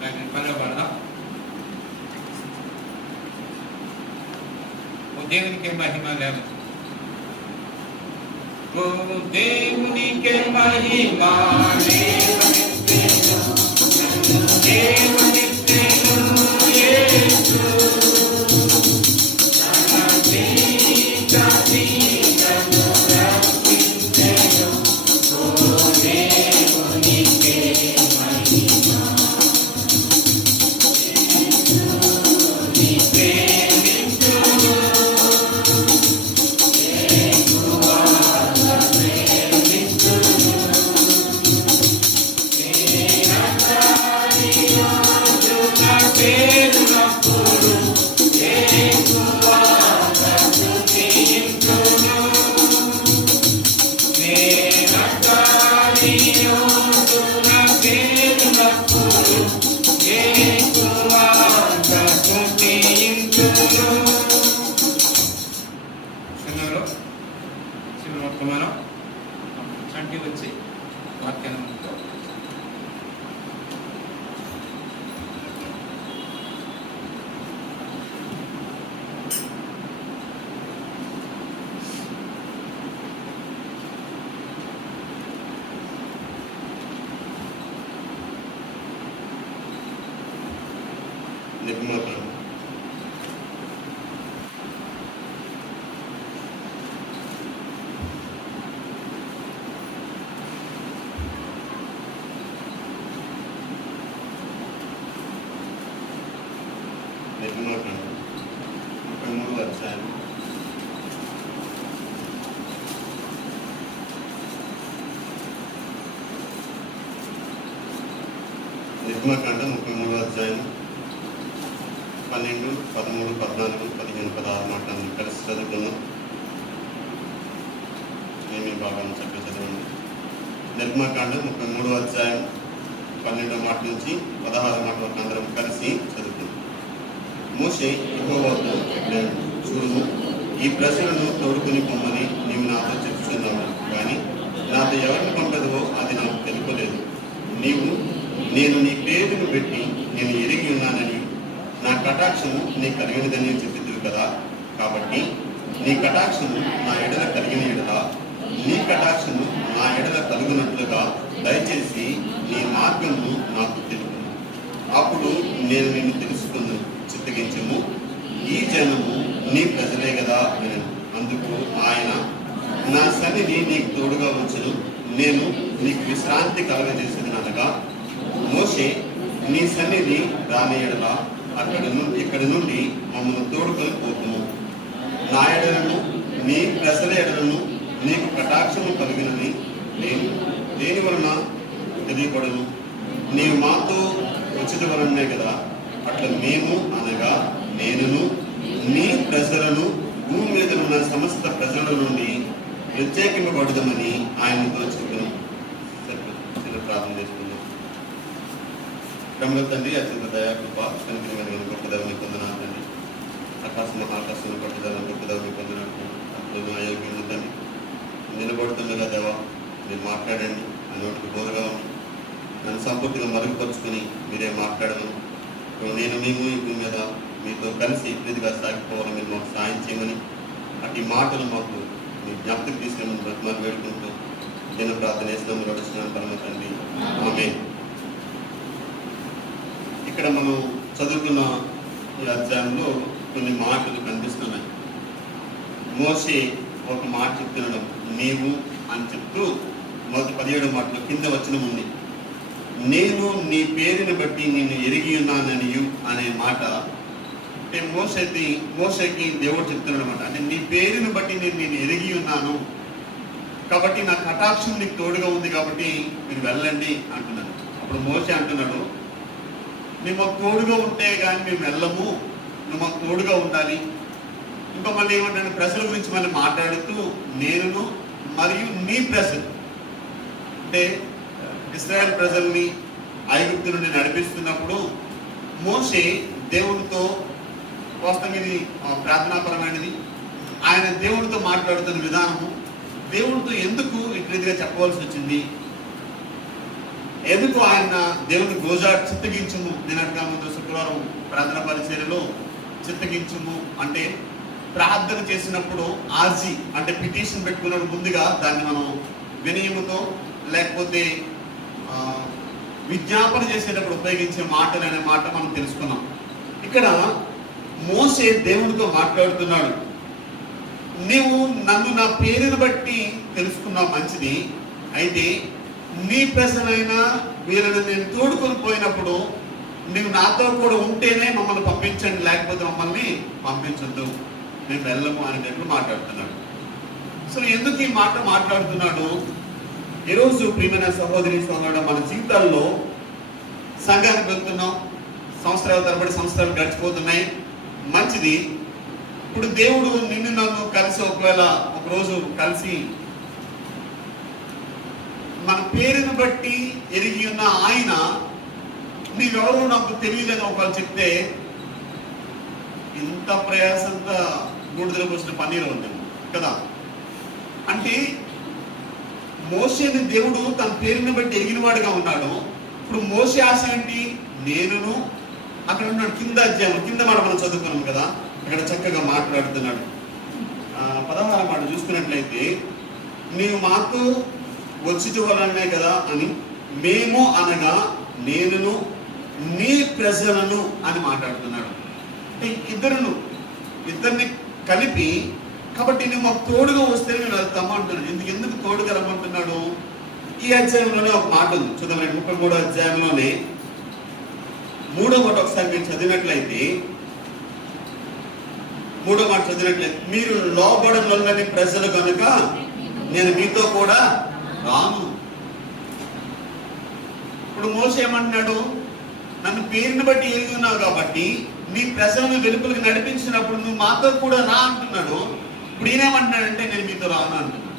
పనిలో పడదాం. దేవునికి మహిమ లేదు. ఓ దేవునికి మహిమ వర్తమానం చంటి వచ్చి వాక్యాన్ని నిర్మాత నిర్మాకాండం 33వ అధ్యాయం నిర్మాకాండం 33వ అధ్యాయం 12, 13, 14, 15, 16 మాటలను కలిసి చదువుకున్నాం. ఏమీ భాగాన్ని చక్కగా చదవండి. నిర్మాకాండం 33వ అధ్యాయం 12వ మాట నుంచి 16 మాట వరకు అందరం కలిసి చదువుకున్నాం. మోషే యెహోవాతో చూడుము, ఈ ప్రజలను తోడుకొని పొమ్మని నీవు నాతో చెప్తున్నావు, కానీ నాతో ఎవరిని పంపదో అది నాకు తెలుపలేదు. నేను నీ పేరును పెట్టి నేను ఎరిగి ఉన్నానని, నా కటాక్షము నీ కలిగినదని చెప్పింది కదా. కాబట్టి నీ కటాక్షము నా ఎడల కలిగిన ఎడల, నీ కటాక్షము నా ఎడల కలుగునట్లుగా దయచేసి నీ మార్గము నాకు తెలుపు. అప్పుడు నేను నిన్ను తెలుసుకున్నాను. చిత్తగించము, ఈ జనము నీ ప్రజలే కదా వినను. అందుకు ఆయన, నా సన్నిధి నీకు తోడుగా వచ్చును, నేను నీకు విశ్రాంతి కలగజేసేది అనగా, మోషే నీ సన్నిధి రాని ఎడల ఇక్కడి నుండి మమ్మల్ని తోడుకొని పోతుము. నా ఎడలను నీ ప్రజల ఎడలను నీకు కటాక్షము కలిగినని నేను దేని వలన తెలియబడను. నీవు మాతో వచ్చిన వలనే కదా. అట్లా మేము అనగా నేనును నీ ప్రజలను భూమి మీద ఉన్న సమస్త ప్రజల నుండి ప్రత్యేకింపబడదామని ఆయనతో చెప్పాను. చిన్న ప్రార్థన చేసుకున్నాం. బ్రహ్మ తండ్రి, అత్యంత దయాకృప కనిపించమని గొప్పదవని పొందనాలు తండ్రి. ఆకాశంలో పట్టుదలని గొప్పదవని పొందినట్టు అప్పుడు అయోగ్యం తండ్రి. నిలబడుతుండగా దేవా మీరు మాట్లాడండి. ఆ నోటికి బోధగా ఉంది. నన్ను సంపూర్తిగా మరుగుపరుచుకొని మీరే మాట్లాడమని, నేను మేము ఈ భూమి మీద మీతో కలిసి ప్రీతిగా సాగిపోవాలని మీరు మాకు సాయం చేయమని, అటు మాటలు మాకు మీ జ్ఞాపకం తీసుకుని బ్రతమాలు వేడుకుంటూ నేను ప్రార్థన చేసినాము. నడుస్తున్నాను పరమ తండ్రి, ఆమేన్. ఇక్కడ మనం చదువుకున్న ఈ అధ్యాయంలో కొన్ని మాటలు కనిపిస్తున్నాయి. మోషే ఒక మాట చెప్తున్నాడు, నీవు అని చెప్తూ మొదటి 17 మాటలు కింద వచనం ఉంది. నేను నీ పేరుని బట్టి నిన్ను ఎరిగి ఉన్నాననియు అనే మాట. అంటే మోషేకి దేవుడు చెప్తున్నాడు అనమాట. అంటే నీ పేరుని బట్టి నేను ఎరిగి ఉన్నాను కాబట్టి నా కటాక్షం నీకు తోడుగా ఉంది కాబట్టి మీరు వెళ్ళండి అంటున్నాడు. అప్పుడు మోషే అంటున్నాడు, నువ్వు మాకు తోడుగా ఉంటే కానీ మేము వెళ్ళము, నువ్వు మాకు తోడుగా ఉండాలి. ఇంకా మళ్ళీ ఏమంటాడు, ప్రజల గురించి మళ్ళీ మాట్లాడుతూ నేనును మరియు నీ ప్రజలు, అంటే ఇశ్రాయేల్ ప్రజల్ని ఐగుప్తు నుండి నడిపిస్తున్నప్పుడు మోషే దేవునితో, వాస్తవం ఇది ప్రార్థనాపరమైనది, ఆయన దేవునితో మాట్లాడుతున్న విధానము, దేవునితో ఎందుకు ఇట్లా చెప్పవలసి వచ్చింది, ఎందుకు ఆయన దేవుని గోజా చిత్తగించుము, నేను అడగా ముందు శుక్రవారం ప్రార్థన పరిచర్యలో చిత్తగించుము అంటే ప్రార్థన చేసినప్పుడు ఆర్జీ అంటే పిటిషన్ పెట్టుకున్నప్పుడు ముందుగా దాన్ని మనం వినయముతో లేకపోతే విజ్ఞాపన చేసేటప్పుడు ఉపయోగించే మాటలు అనే మాట మనం తెలుసుకున్నాం. ఇక్కడ మోసే దేవునితో మాట్లాడుతున్నాడు. నీవు నన్ను నా పేరుని బట్టి తెలుసుకున్నావు మంచిది, అయితే నీ ప్రజలైనా వీళ్ళని నేను తోడుకొని పోయినప్పుడు నీవు నాతో కూడా ఉంటేనే మమ్మల్ని పంపించండి, లేకపోతే మమ్మల్ని పంపించద్దు, మేము వెళ్ళము అనేటట్లు మాట్లాడుతున్నాడు. సో ఎందుకు ఈ మాట మాట్లాడుతున్నాడు? ఈరోజు ప్రియమైన సహోదరి సోదరుడు, మన జీవితాల్లో సంఘానికి వెళ్తున్నాం, సంవత్సరాల తరబడి సంవత్సరాలు గడిచిపోతున్నాయి, మంచిది. ఇప్పుడు దేవుడు నిన్ను నన్ను కలిసి ఒకవేళ ఒకరోజు కలిసి మన పేరును బట్టి ఎరిగి ఉన్న ఆయన నీవెవరో నాకు తెలియదని ఒకవేళ చెప్తే ఇంత ప్రయాసంతా బూడిదలో పోసిన పన్నీరు ఉంది కదా. అంటే మోషేని దేవుడు తన పేరుని బట్టి ఎరిగినవాడుగా ఉన్నాడు. ఇప్పుడు మోషే ఆశ ఏంటి? నేనును అక్కడ ఉన్నాడు కింద అధ్యాయం కింద మాట మనం చదువుకున్నాం కదా, అక్కడ చక్కగా మాట్లాడుతున్నాడు. 16వ మాట చూసుకున్నట్లయితే నీవు మాతో వచ్చి చూడాలనే కదా అని, మేము అనగా నేనును నీ ప్రజలను అని మాట్లాడుతున్నాడు. ఇద్దరిని కలిపి, కాబట్టి నువ్వు మాకు తోడుగా వస్తే నేను వెళ్తాము అంటున్నాడు. ఎందుకు తోడుగా రమ్మంటున్నాడు? ఈ అధ్యాయంలోనే ఒక మాట ఉంది, చూద్దాం. 33వ అధ్యాయంలోనే 3వ మాట ఒకసారి మీరు చదివినట్లయితే, 3వ మాట చదివినట్లయితే మీరు లోబడని ప్రజలు కనుక నేను మీతో కూడా రాను. ఇప్పుడు మోసే ఏమంటున్నాడు? నన్ను పేరుని బట్టి ఎరిగి ఉన్నావు కాబట్టి నీ ప్రజలను వెలుపలికి నడిపించినప్పుడు నువ్వు మాతో కూడా రా అంటున్నాడు. ఇప్పుడు ఈయనేమంటున్నాడంటే నేను మీతో రాను అంటున్నాడు.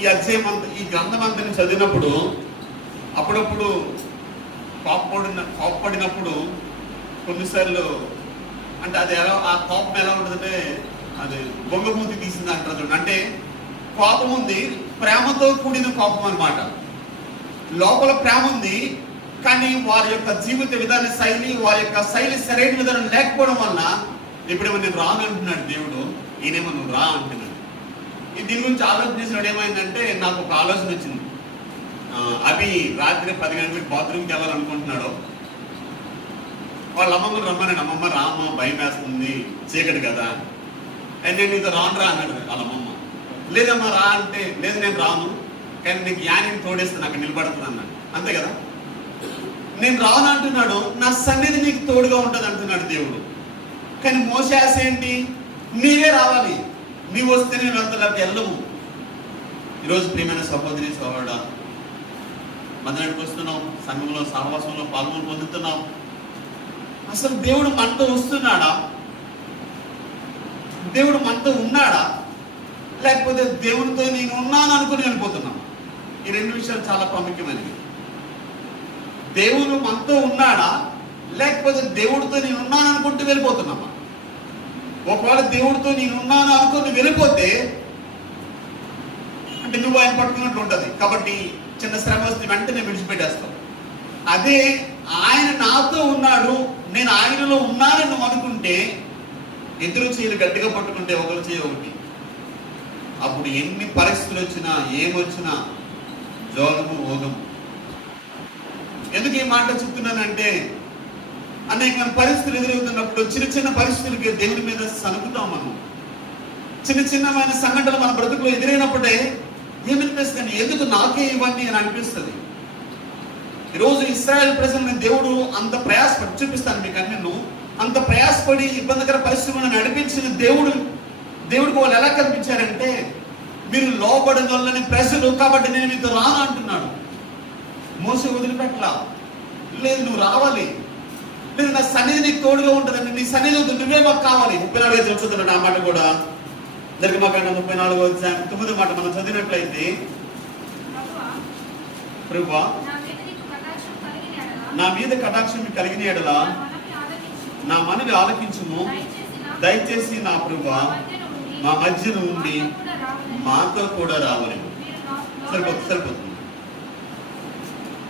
ఈ అధ్యాయం ఈ గ్రంథం అంతా చదివినప్పుడు అప్పుడప్పుడు కోపపడినప్పుడు కొన్నిసార్లు అంటే అది ఎలా, ఆ కోపం ఎలా ఉంటుందంటే అది బొంగమూతి తీసింది అంటారు. అంటే కోపం ఉంది, ప్రేమతో కూడిన కోపం అన్నమాట. లోపల ప్రేమ ఉంది, కానీ వారి యొక్క జీవిత విధాన శైలి, వారి యొక్క శైలి సరైన విధానం లేకపోవడం వల్ల ఎప్పుడేమో నేను రాను అంటున్నాడు దేవుడు, ఈయనేమో నువ్వు రా అంటున్నాడు. దీని గురించి ఆలోచన చేసినాడు. ఏమైందంటే నాకు ఒక ఆలోచన వచ్చింది. అవి రాత్రి 10 గంటలకు బాత్రూమ్కి వెళ్ళాలనుకుంటున్నాడు. వాళ్ళ అమ్మమ్మ రమ్మన్నాడు. అమ్మమ్మ రామ్మ, భయం వేస్తుంది, చీకటి కదా, అండ్ నేను నీతో రాను రా అన్నాడు వాళ్ళ అమ్మమ్మ. లేదమ్మా రా అంటే, లేదు నేను రాను, కానీ నీకు యాని తోడేస్తాను అక్కడ నిలబడుతుంది అన్నాడు. అంతే కదా, నేను రాను అంటున్నాడు, నా సన్నిధి నీకు తోడుగా ఉంటుంది అంటున్నాడు దేవుడు. కానీ మోసే ఆశ ఏంటి? నీవే రావాలి, నీవు వస్తే నేను అంతలోకి వెళ్ళము. ఈరోజు ప్రియమైన సహోదరి సహోదరుడా, మందిరానికి వస్తున్నాం, సంఘంలో సహవాసంలో పాల్గొని పొందుతున్నాం. అసలు దేవుడు మనతో వస్తున్నాడా? దేవుడు మనతో ఉన్నాడా? లేకపోతే దేవుడితో నేను ఉన్నాను అనుకుని వెళ్ళిపోతున్నాం? ఈ 2 విషయాలు చాలా ప్రాముఖ్యమైనవి. దేవుడు మనతో ఉన్నాడా, లేకపోతే దేవుడితో నేను ఉన్నాను అనుకుంటూ వెళ్ళిపోతున్నామా? ఒకవేళ దేవుడితో నేను ఉన్నాను అనుకుని వెళ్ళిపోతే అంటే నువ్వు ఆయన పట్టుకున్నట్టు ఉంటుంది, కాబట్టి చిన్న శ్రమ వస్తే వెంటనే విడిచిపెట్టేస్తావు. అదే ఆయన నాతో ఉన్నాడు, నేను ఆయనలో ఉన్నానని నువ్వు అనుకుంటే, ఇద్దరు చేతులు గట్టిగా పట్టుకుంటే ఒకరు చేయి ఒకటి, అప్పుడు ఎన్ని పరిస్థితులు వచ్చినా ఏమొచ్చినా జోగము ఓగము. ఎందుకు ఈ మాట చెప్తున్నానంటే, అనేక పరిస్థితులు ఎదురవుతున్నప్పుడు చిన్న చిన్న పరిస్థితులకి దేవుడి మీద సనుకుతాం మనం. చిన్న చిన్నమైన సంఘటనలు మన బ్రతుకులో ఎదురైనప్పుడే ఏమనిపిస్తుంది, ఎందుకు నాకే ఇవన్నీ అని అనిపిస్తుంది. ఈరోజు ఇశ్రాయేల్ ప్రజల్ని దేవుడు అంత ప్రయాసపడి, చూపిస్తాను మీకు అన్నిను, అంత ప్రయాసపడి ఇబ్బందికర పరిస్థితులను నడిపించిన దేవుడికి వాళ్ళు ఎలా కనిపించారంటే, మీరు లోబడని ప్రజలు కాబట్టి నేను మీతో రాను అంటున్నాడు. మోసే వదిలిపెట్టలా, లేదు నువ్వు రావాలి, లేదు నా సన్నిధి నీకు తోడుగా ఉంటుందండి, నీ సన్నిధి నువ్వే మాకు కావాలి. 34 చదువుతున్నాడు ఆ మాట కూడా. నిర్గమకాండం 34వ అధ్యాయం 9వ మాట మనం చదివినట్లయితే, ప్రభువా నా మీద కటాక్షం కలిగిన ఎడలా నా మనవి ఆలకించుము, దయచేసి నా ప్రభువా మా మధ్యన ఉండి మాతో కూడా రావాలి. సరిపోతుంది.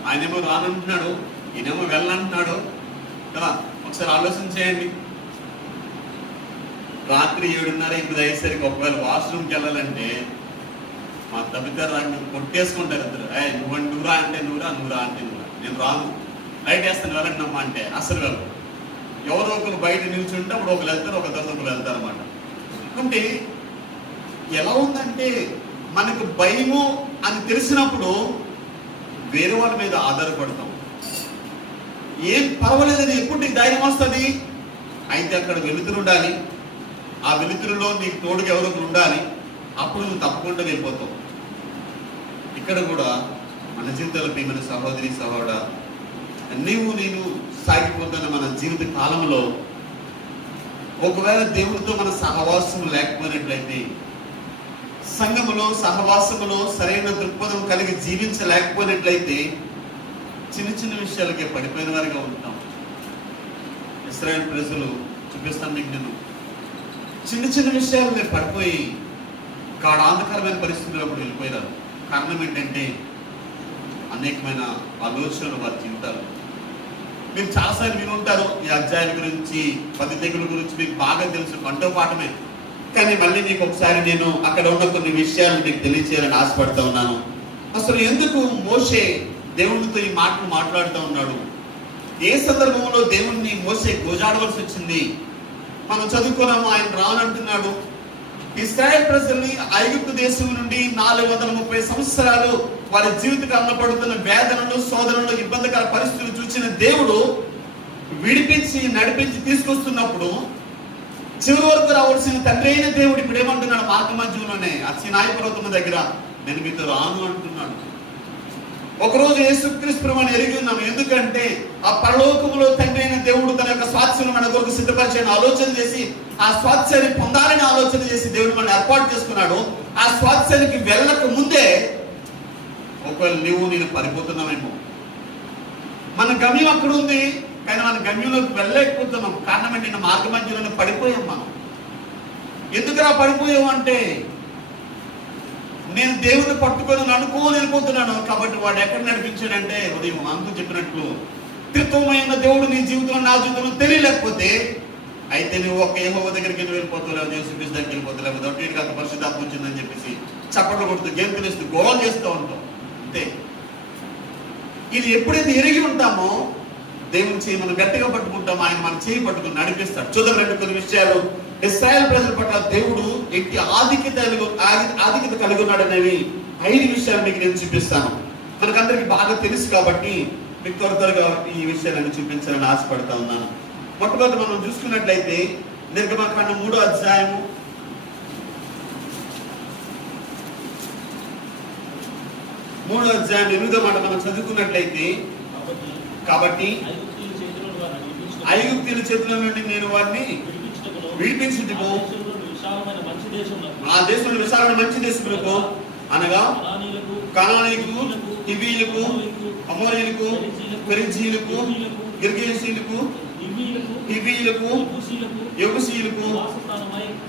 ఆయనేమో రానంటున్నాడు, ఈయనేమో వెళ్ళనంటున్నాడు కదా. ఒకసారి ఆలోచన చేయండి. రాత్రి 7:30 అయ్యేసరికి ఒకవేళ వాష్రూమ్కి వెళ్ళాలంటే మా తల్లిదండ్రులు రాని కొట్టేసుకుంటారు ఇద్దరు. నువ్వురా అంటే నువ్వురా అంటే నువ్వురా, నేను రాను, లైట్ వేస్తాను వెళ్ళండి అమ్మా అంటే అసలు వెళ్ళరు. ఎవరో ఒకరు బయట నిల్చుంటే అప్పుడు ఒకరు వెళ్తారు, ఒక తర్వాత ఒకరు వెళ్తారు అనమాట. అంటే ఎలా ఉందంటే మనకు భయము అని తెలిసినప్పుడు వేరే వాళ్ళ మీద ఆధారపడతాం. ఏం పర్వాలేదని ఎప్పుడు నీకు ధైర్యం వస్తుంది? అయితే అక్కడ వెలుతురు ఉండాలి, ఆ వెలుతురులో నీకు తోడుగా ఎవరో ఒకరు ఉండాలి, అప్పుడు నువ్వు తప్పకుండా వెళ్ళిపోతావు. ఇక్కడ కూడా మన జీవితంలో ప్రియమైన సహోదరి సహోదరుడా, నీవు నేను సాగిపోతున్న మన జీవిత కాలంలో ఒకవేళ దేవుడితో మన సహవాసం లేకపోయినట్లయితే, సంఘములో సహవాసములో సరైన దృక్పథం కలిగి జీవించలేకపోయినట్లయితే చిన్న చిన్న విషయాలకే పడిపోయిన వారిగా ఉంటాం. ఇశ్రాయేలు ప్రజలు చూపిస్తాను మీకు, నేను చిన్న చిన్న విషయాలు మీరు పడిపోయి గాఢాంధకరమైన పరిస్థితుల్లో అప్పుడు వెళ్ళిపోయారు. కారణం ఏంటంటే అనేకమైన ఆలోచనలు వారి జీవితాలు. మీరు చాలాసార్లు విని ఉంటారు ఈ అధ్యాయుల గురించి, 10 తెగుల గురించి మీకు బాగా తెలుసు, కంటో పాఠమే. కానీ మళ్ళీ మీకు ఒకసారి నేను అక్కడ ఉన్న కొన్ని విషయాలు మీకు తెలియచేయాలని ఆశపడుతూ ఉన్నాను. అసలు ఎందుకు మోషే దేవునితో ఈ మాటలు మాట్లాడుతూ ఉన్నాడు? ఏ సందర్భంలో దేవుణ్ణి మోసే గోజాడవలసి వచ్చింది? మనం చదువుకున్నాము, ఆయన రానంటున్నాడు. ఇశ్రాయేల్ ప్రజల్ని ఐగుప్తు దేశం నుండి 430 సంవత్సరాలు వారి జీవితకాలంలో పడుతున్న వేదనలు, శోధనలు, ఇబ్బందికర పరిస్థితులు చూసిన దేవుడు విడిపించి నడిపించి తీసుకొస్తున్నప్పుడు చివరి వరకు రావాల్సిన తండ్రి అయిన దేవుడు ఇప్పుడు ఏమంటున్నాడు? మార్గ మధ్యంలోనే ఆ సినాయి పర్వతం దగ్గర నేను మీతో రాను అంటున్నాడు. ఒకరోజు యేసుక్రీస్తు అని ఎరిగి ఉన్నాము. ఎందుకంటే ఆ పరలోకములో తండ్రి అయిన దేవుడు తన యొక్క స్వాస్థ్యం మన కొరకు సిద్ధపరిచిన ఆలోచన చేసి, ఆ స్వాస్థ్యాన్ని పొందాలని ఆలోచన చేసి దేవుడు మనం ఏర్పాటు చేసుకున్నాడు. ఆ స్వాస్థ్యానికి వెళ్ళక ముందే ఒకవేళ నువ్వు నేను పడిపోతున్నామేమో. మన గమ్యం అక్కడ ఉంది, కానీ మన గమ్యంలోకి వెళ్ళలేకపోతున్నాం. కారణం ఏంటంటే మార్గ మధ్యలోనే పడిపోయాం మనం. ఎందుకురా పడిపోయాం అంటే, నేను దేవుని పట్టుకొని అనుకోని వెళ్ళిపోతున్నాను కాబట్టి వాడు ఎక్కడ నడిపించాడంటే, ఉదయం అంతూ చెప్పినట్లు త్రిత్వమైన దేవుడు నీ జీవితంలో నా జీవితంలో తెలియలేకపోతే, అయితే నువ్వు ఒక యెహోవా దగ్గరికి వెళ్ళిపోతావు, లేదా యేసుక్రీస్తు దగ్గరికి వెళ్ళిపోతావు, లేకపోతే అటు అంత పరిశుద్ధాత్మ వచ్చిందని చెప్పేసి చప్పట్లు కొడుతూ గేమ్లు వేస్తూ గోల్ చేస్తూ ఉంటాం అంతే. ఇది ఎప్పుడైతే ఎరిగి ఉంటామో దేవుని చేయి మనం గట్టిగా పట్టుకుంటామో ఆయన మన చేయి పట్టుకుని నడిపిస్తాడు. చూద్దాం రెండు కొన్ని విషయాలు. ఇశ్రాయేల్ ప్రజల పట్ల దేవుడు ఎట్టి ఆధిక్యత కలిగి ఉన్నాడు అనేవి 5 విషయాలు మీకు నేను చూపిస్తాను. మనకందరికి బాగా తెలుసు కాబట్టి మీకు త్వరగా ఈ విషయాలను చూపించాలని ఆశపడతా ఉన్నాను. మొట్టమొదటి మనం చూసుకున్నట్లయితే నిర్గమకాండం 3వ అధ్యాయము 8వ మాట మనం చదువుకున్నట్లయితే, కాబట్టి ఐగుప్తీయుల చేతుల నుండి నేను వారిని విడిపించుటకు ఆ దేశంలో విశాలమైన మంచి దేశములకు, అనగా కనానీయులకు, హివ్వీయులకు, అమోరీయులకు, పెరిజీయులకు, గిర్గేషీయులకు, హివ్వీయులకు, యెబూసీయులకు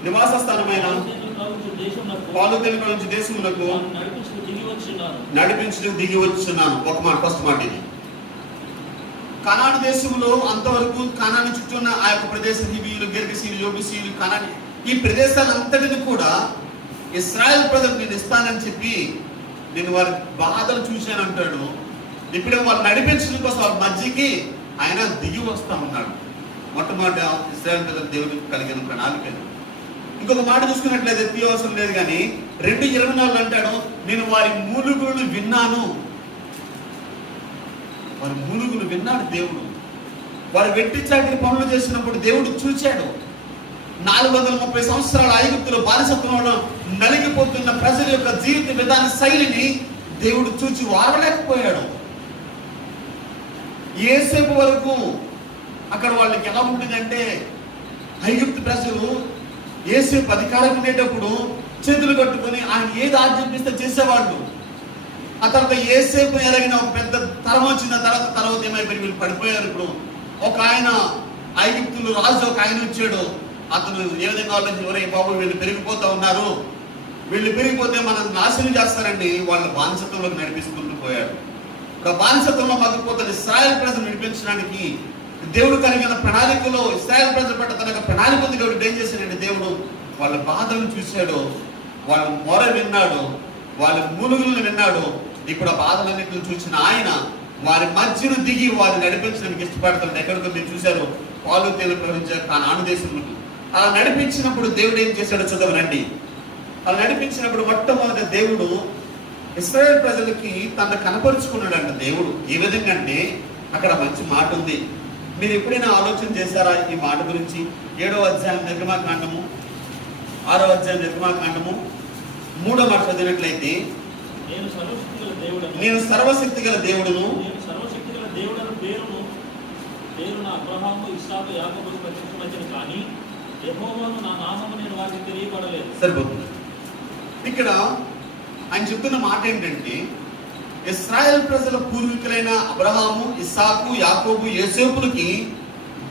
నివాస స్థానమైన పాలు తెలుగు దేశములకు నడిపించుటకు దిగి వచ్చున్నాను. ఒక మాట, ఫస్ట్ మాట ఇది. కనాను దేశంలో అంతవరకు కనాను చుట్టూ ఉన్న ఆ యొక్క ప్రదేశ హివ్వీయులు, గిర్గీయులు, యెబూసీయులు, కనాని ఈ ప్రదేశాలంతటిని కూడా ఇశ్రాయేల్ ప్రజలకు నేను ఇస్తానని చెప్పి నేను వారి బాధలు చూశాను అంటాడు. ఇప్పుడే వాళ్ళు నడిపించడం కోసం వారి మధ్యకి ఆయన దిగి వస్తా ఉన్నాడు. మొట్టమొదటి ఇశ్రాయేల్ ప్రజలు దేవుడికి కలిగిన ప్రణాళిక. ఇంకొక మాట చూసుకున్నట్లయితే తీయవసరం లేదు, కానీ 2:24 అంటాడు, నేను వారి మూలుగులు విన్నాను. వారి మూలుగులు విన్నాడు దేవుడు. వారు వెట్టి చాకిరి పనులు చేసినప్పుడు దేవుడు చూచాడు. 430 సంవత్సరాల ఐగుప్తులో బానిసత్వంలో నలిగిపోతున్న ప్రజల యొక్క జీవిత విధాన శైలిని దేవుడు చూచి వారలేకపోయాడు. ఏసేపు వరకు అక్కడ వాళ్ళకి ఎలా ఉంటుందంటే, ఐగుప్తు ప్రజలు ఏసేపు అధికారం ఉండేటప్పుడు చేతులు కట్టుకొని ఆయన ఏది ఆజ్ఞాపిస్తే చేసేవాళ్ళు. ఆ తర్వాత ఏసేపు ఎలాగిన ఒక పెద్ద తరం వచ్చిన తర్వాత ఏమైపోయి వీళ్ళు పడిపోయారు. ఇప్పుడు ఒక ఆయన ఐగుప్తులు రాజు ఒక ఆయన వచ్చాడు. అతను ఏ విధంగా ఆలోచించి, బాబు వీళ్ళు పెరిగిపోతా ఉన్నారు, వీళ్ళు పెరిగిపోతే మనం నాశనం చేస్తారండి, వాళ్ళ బానిసత్వంలోకి నడిపిస్తుంటూ పోయాడు. బానిసత్వంలో మగ్గిపోతున్న ఇశ్రాయేల్ ప్రజలు విడిపించడానికి దేవుడు కలిగిన ప్రణాళికలో ఇశ్రాయేల్ ప్రజల పట్ల తన యొక్క ప్రణాళిక ఉంది. దేవుడు ఏం చేశాడంటే దేవుడు వాళ్ళ బాధలను చూశాడు, వాళ్ళ మొర విన్నాడు, వాళ్ళ మూలుగులను విన్నాడు. ఇప్పుడు ఆ బాధలన్నింటిని చూసిన ఆయన వారి మధ్యను దిగి వారిని నడిపించడానికి ఇష్టపడతాడు. ఎక్కడికో మీరు చూశారు, పాలు తేలు ప్రవహించే కానాను దేశంలోకి అలా నడిపించినప్పుడు దేవుడు ఏం చేశాడో చదవనండి. అలా నడిపించినప్పుడు మొట్టమొదటి దేవుడు ఇశ్రాయేల్ ప్రజలకి తనను కనపరుచుకున్నాడంట. దేవుడు ఏ విధంగా అంటే అక్కడ మంచి మాట ఉంది. మీరు ఎప్పుడైనా ఆలోచన చేశారా ఈ మాట గురించి? 7వ అధ్యాయం నిర్గమాకాండము, 6వ అధ్యాయం నిర్గమాకాండము 3వ మాట చదివినట్లయితే, నేను సర్వశక్తి గల దేవుడును పేరున అబ్రహాము, ఇస్సాకు, యాకోబుకు ప్రత్యక్షమని కానీ యెహోవాను నా నామము నేను వారికి తెలియపడలేదు. సరిపోతుంది. ఇక్కడ ఆయన చెప్తున్న మాట ఏంటంటే ఇశ్రాయేల్ ప్రజల పూర్వీకులైన అబ్రహాము, ఇస్సాకు, యాకోబు, యోసేపులకి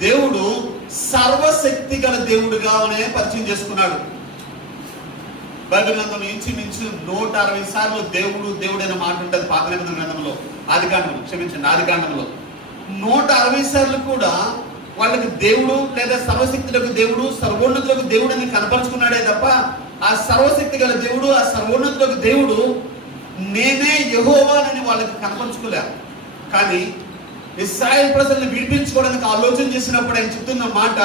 దేవుడు సర్వశక్తి గల దేవుడుగానే పరిచయం చేసుకున్నాడు. బైబిల్ గ్రంథంలో ఇంచుమించు 160 సార్లు దేవుడు దేవుడైన మాట ఉంటుంది పాత నిబంధన గ్రంథంలో. ఆది కాండంలో 160 సార్లు కూడా వాళ్ళకి దేవుడు లేదా సర్వశక్తులకు దేవుడు, సర్వోన్నతులకు దేవుడు అని కనపరుచుకున్నాడే తప్ప ఆ సర్వశక్తి గల దేవుడు, ఆ సర్వోన్నతులకు దేవుడు నేనే యెహోవానని వాళ్ళకి కనపరుచుకోలే. కానీ ఇశ్రాయేల్ ప్రజల్ని విడిపించుకోవడానికి ఆలోచన చేసినప్పుడు ఆయన చెప్తున్న మాట,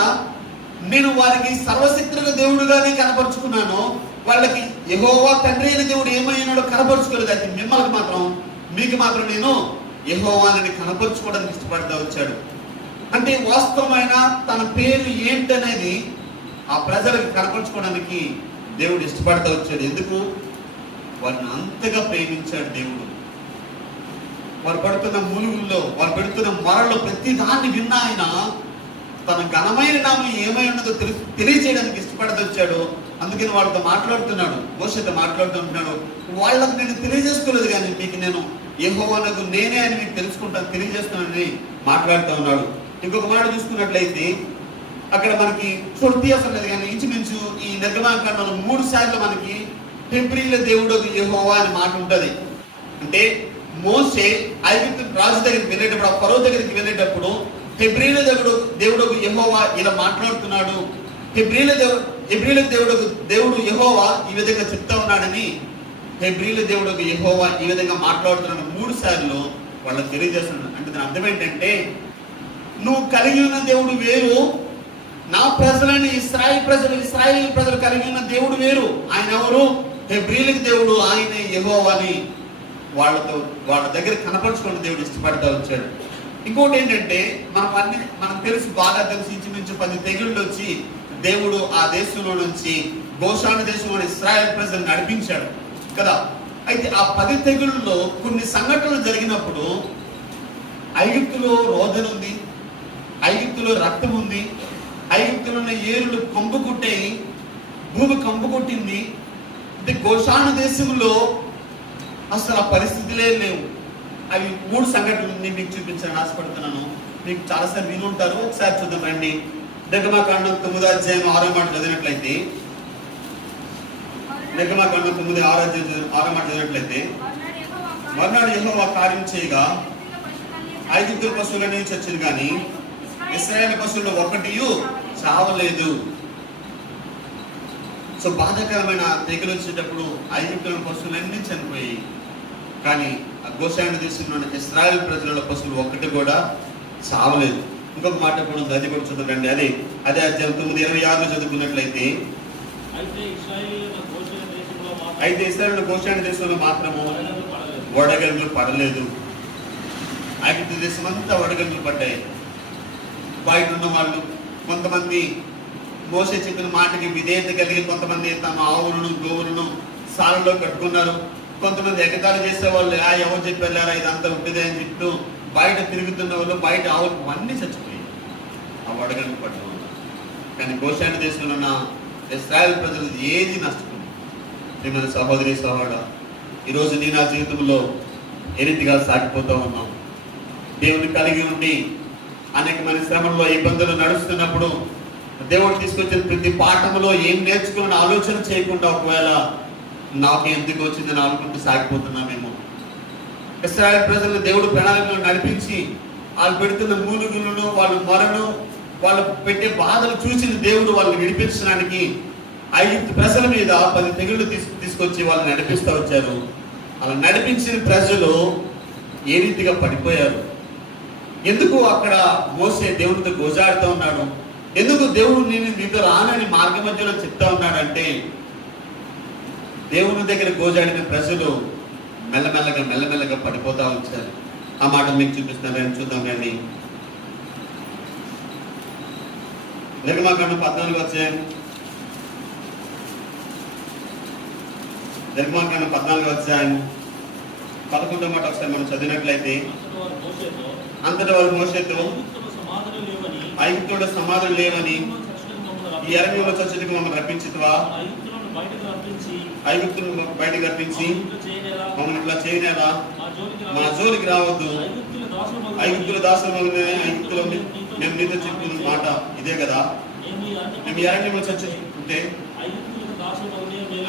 నేను వారికి సర్వశక్తులకు దేవుడుగానే కనపరుచుకున్నాను, వాళ్ళకి యెహోవా తండ్రి అయిన దేవుడు ఏమైనాడో కనపరుచుకోలేదు. అయితే మిమ్మల్ని మాత్రం, మీకు మాత్రం నేను యెహోవానని కనపరుచుకోవడానికి ఇష్టపడతా వచ్చాడు. అంటే వాస్తవమైన తన పేరు ఏంటనేది ఆ ప్రజలకు కనపరుచుకోవడానికి దేవుడు ఇష్టపడతా వచ్చాడు. ఎందుకు? వారిని అంతగా ప్రేమించాడు దేవుడు. వారు పడుతున్న మూలుగుల్లో, వారు పెడుతున్న మొరలో ప్రతి దాన్ని విన్న ఆయన తన ఘనమైన నామం ఏమై ఉన్నదో తెలియజేయడానికి ఇష్టపడతా వచ్చాడు. అందుకని వాళ్ళతో మాట్లాడుతున్నాడు, మోషేతో మాట్లాడుతుంటున్నాడు, వాళ్ళకు నేను తెలియజేసుకోలేదు కానీ మీకు నేను యెహోవానకు నేనే అని మీకు తెలియజేస్తున్నానని మాట్లాడుతూ ఉన్నాడు. ఇంకొక మాట చూసుకున్నట్లయితే అక్కడ మనకి పూర్తి అసలు లేదు కానీ ఇంచుమించు ఈ నిర్గమాకాండంలో 3 సార్లు మనకి హెబ్రీల దేవుడు యెహోవా అని మాట ఉంటుంది. అంటే మోషే ఐగుప్తు రాజు దగ్గరికి వెళ్ళేటప్పుడు, ఆ ఫరో దగ్గరికి వెళ్ళేటప్పుడు హెబ్రీల దేవుడు యెహోవా ఇలా మాట్లాడుతున్నాడు, హెబ్రీల దేవుడు యెహోవా ఈ విధంగా చెప్తా ఉన్నాడని, హెబ్రీల దేవుడు యెహోవా ఈ విధంగా మాట్లాడుతున్నాడు 3 సార్లు వాళ్ళకి తెలియజేస్తున్నాడు. అంటే దాని అర్థం ఏంటంటే నువ్వు కలిగి ఉన్న దేవుడు వేరు, నా ప్రజలని ఇశ్రాయేల్ ప్రజలు కలిగి ఉన్న దేవుడు వేరు. ఆయన ఎవరు? హెబ్రీలకు దేవుడు, ఆయన యెహోవాని వాళ్ళ దగ్గర కనపరుచుకున్న దేవుడు ఇష్టపడతా వచ్చాడు. ఇంకోటి ఏంటంటే మనం బాగా తెలిసి ఇంచుమించు 10 తెగుళ్ళు వచ్చి దేవుడు ఆ దేశంలో నుంచి గోషాను దేశంలో ఇశ్రాయేల్ ప్రజలను నడిపించాడు కదా. అయితే ఆ 10 తెగుళ్ళలో కొన్ని సంఘటనలు జరిగినప్పుడు ఐగుప్తులో రోదన ఉంది, ఐగుప్తులో రక్తం ఉంది, ఐగుప్తులో ఉన్న ఏరులు కంపు కొట్టాయి, భూమి కంపు కొట్టింది. అంటే గోషాను దేశంలో అసలు ఆ పరిస్థితులే లేవు. అవి 3 సంఘటనలు నేను మీకు చూపించాలని ఆశపడుతున్నాను. మీకు చాలాసార్లు విని ఉంటారు, ఒకసారి చూద్దాం రండి. నిర్గమాకాండం 9వ అధ్యాయం 6వ మాట చదివినట్లయితే, నిర్గమాకాండం 9:6వ మాట చదివినట్లయితే, మర్నాడు యెహోవా కార్యం చేయగా ఐగుప్తు పశువుల నుంచి వచ్చింది కానీ ఇశ్రాయేలు పశువులు ఒక్కటియు చావలేదు. సో బాధాకరమైన తెగులు వచ్చేటప్పుడు ఐగుప్తుల పశువులన్నీ చనిపోయి, కానీ ఆ గోషాను దేశంలో ఇశ్రాయేల్ ప్రజల పశువులు ఒక్కటి కూడా చావలేదు. ఇంకొక మాట కూడా ఉంది, అది కూడా చదువుకండి. అదే అధ్యాయం 9:26 చదువుకున్నట్లయితే, అయితే ఇశ్రాయేలు గోషాను దేశంలో మాత్రము వడగండ్లు పడలేదు. ఐగుప్తు దేశం అంతా వడగండ్లు పడ్డాయి. బయట ఉన్న వాళ్ళు కొంతమంది మోషే చెప్పిన మాటకి విధేయత కలిగి కొంతమంది తమ ఆవులను గోవులను సాలలో కట్టుకున్నారు. కొంతమంది ఎగతాళి చేసేవాళ్ళు, ఎవరు చెప్పారా ఇదంతా ఉంటుందే అని చెప్తూ బయట తిరుగుతున్న వాళ్ళు, బయట ఆవులు అన్నీ చచ్చిపోయాయి ఆ వడగండ్లు పడ్డం వల్ల. కానీ గోషాను దేశంలో ఉన్న ఇశ్రాయేల్ ప్రజలు ఏది నష్టపోయింది. మన సహోదరి సహోదరుడా, ఈరోజు నీ నా జీవితంలో ఏ రీతిగా సాగిపోతూ ఉన్నాం. దేవుని కలిగి ఉండి అనేకమైన శ్రమంలో ఇబ్బందులు నడుస్తున్నప్పుడు దేవుడు తీసుకొచ్చిన ప్రతి పాఠంలో ఏం నేర్చుకున్న ఆలోచన చేయకుండా ఒకవేళ నాకు ఎందుకు వచ్చిందని అనుకుంటూ సాగిపోతున్నామేమో. ఇశ్రాయేల్ ప్రజలను దేవుడు ప్రణాళికలో నడిపించి వాళ్ళు పెడుతున్న మూలుగులను, వాళ్ళు మరణం, వాళ్ళు పెట్టే బాధలు చూసిన దేవుడు వాళ్ళని విడిపించడానికి ఐగుప్తు ప్రజల మీద 10 తెగుళ్ళు తీసుకొచ్చి వాళ్ళని నడిపిస్తూ వచ్చారు. అలా నడిపించిన ప్రజలు ఏ రీతిగా పడిపోయారు? ఎందుకు అక్కడ మోసే దేవునితో గోజాడుతూ ఉన్నాడు? ఎందుకు దేవుడు నేను మీతో రానని మార్గ మధ్యలో చెప్తా ఉన్నాడంటే, దేవుని దగ్గర గోజాడిన ప్రజలు మెల్లమెల్లగా పడిపోతా వచ్చారు. ఆ మాట మీకు చూపిస్తున్నారని చూద్దాం. కానీ నిర్గమాకాండం 14 అధ్యాయం, నిర్గమాకాండం 14 అధ్యాయం 11వ మాట ఒకసారి మనం చదివినట్లయితే, అంతటి వారు మోషేతో ఐగుప్తులో సమాధులు లేవని ఈ అరణ్యంలో చచ్చుటకు మమ్మల్ని రప్పించుతావా? ఐగుప్తులను బయటకు రప్పించి మమ్మల్ని ఇట్లా చేయనేలా, మా జోలికి రావద్దు, ఐగుప్తుల దాసులు ఐగుప్తులో మేము నీతో చెప్పిన మాట ఇదే కదా, మేము ఈ అరణ్యంలో చచ్చుకుంటే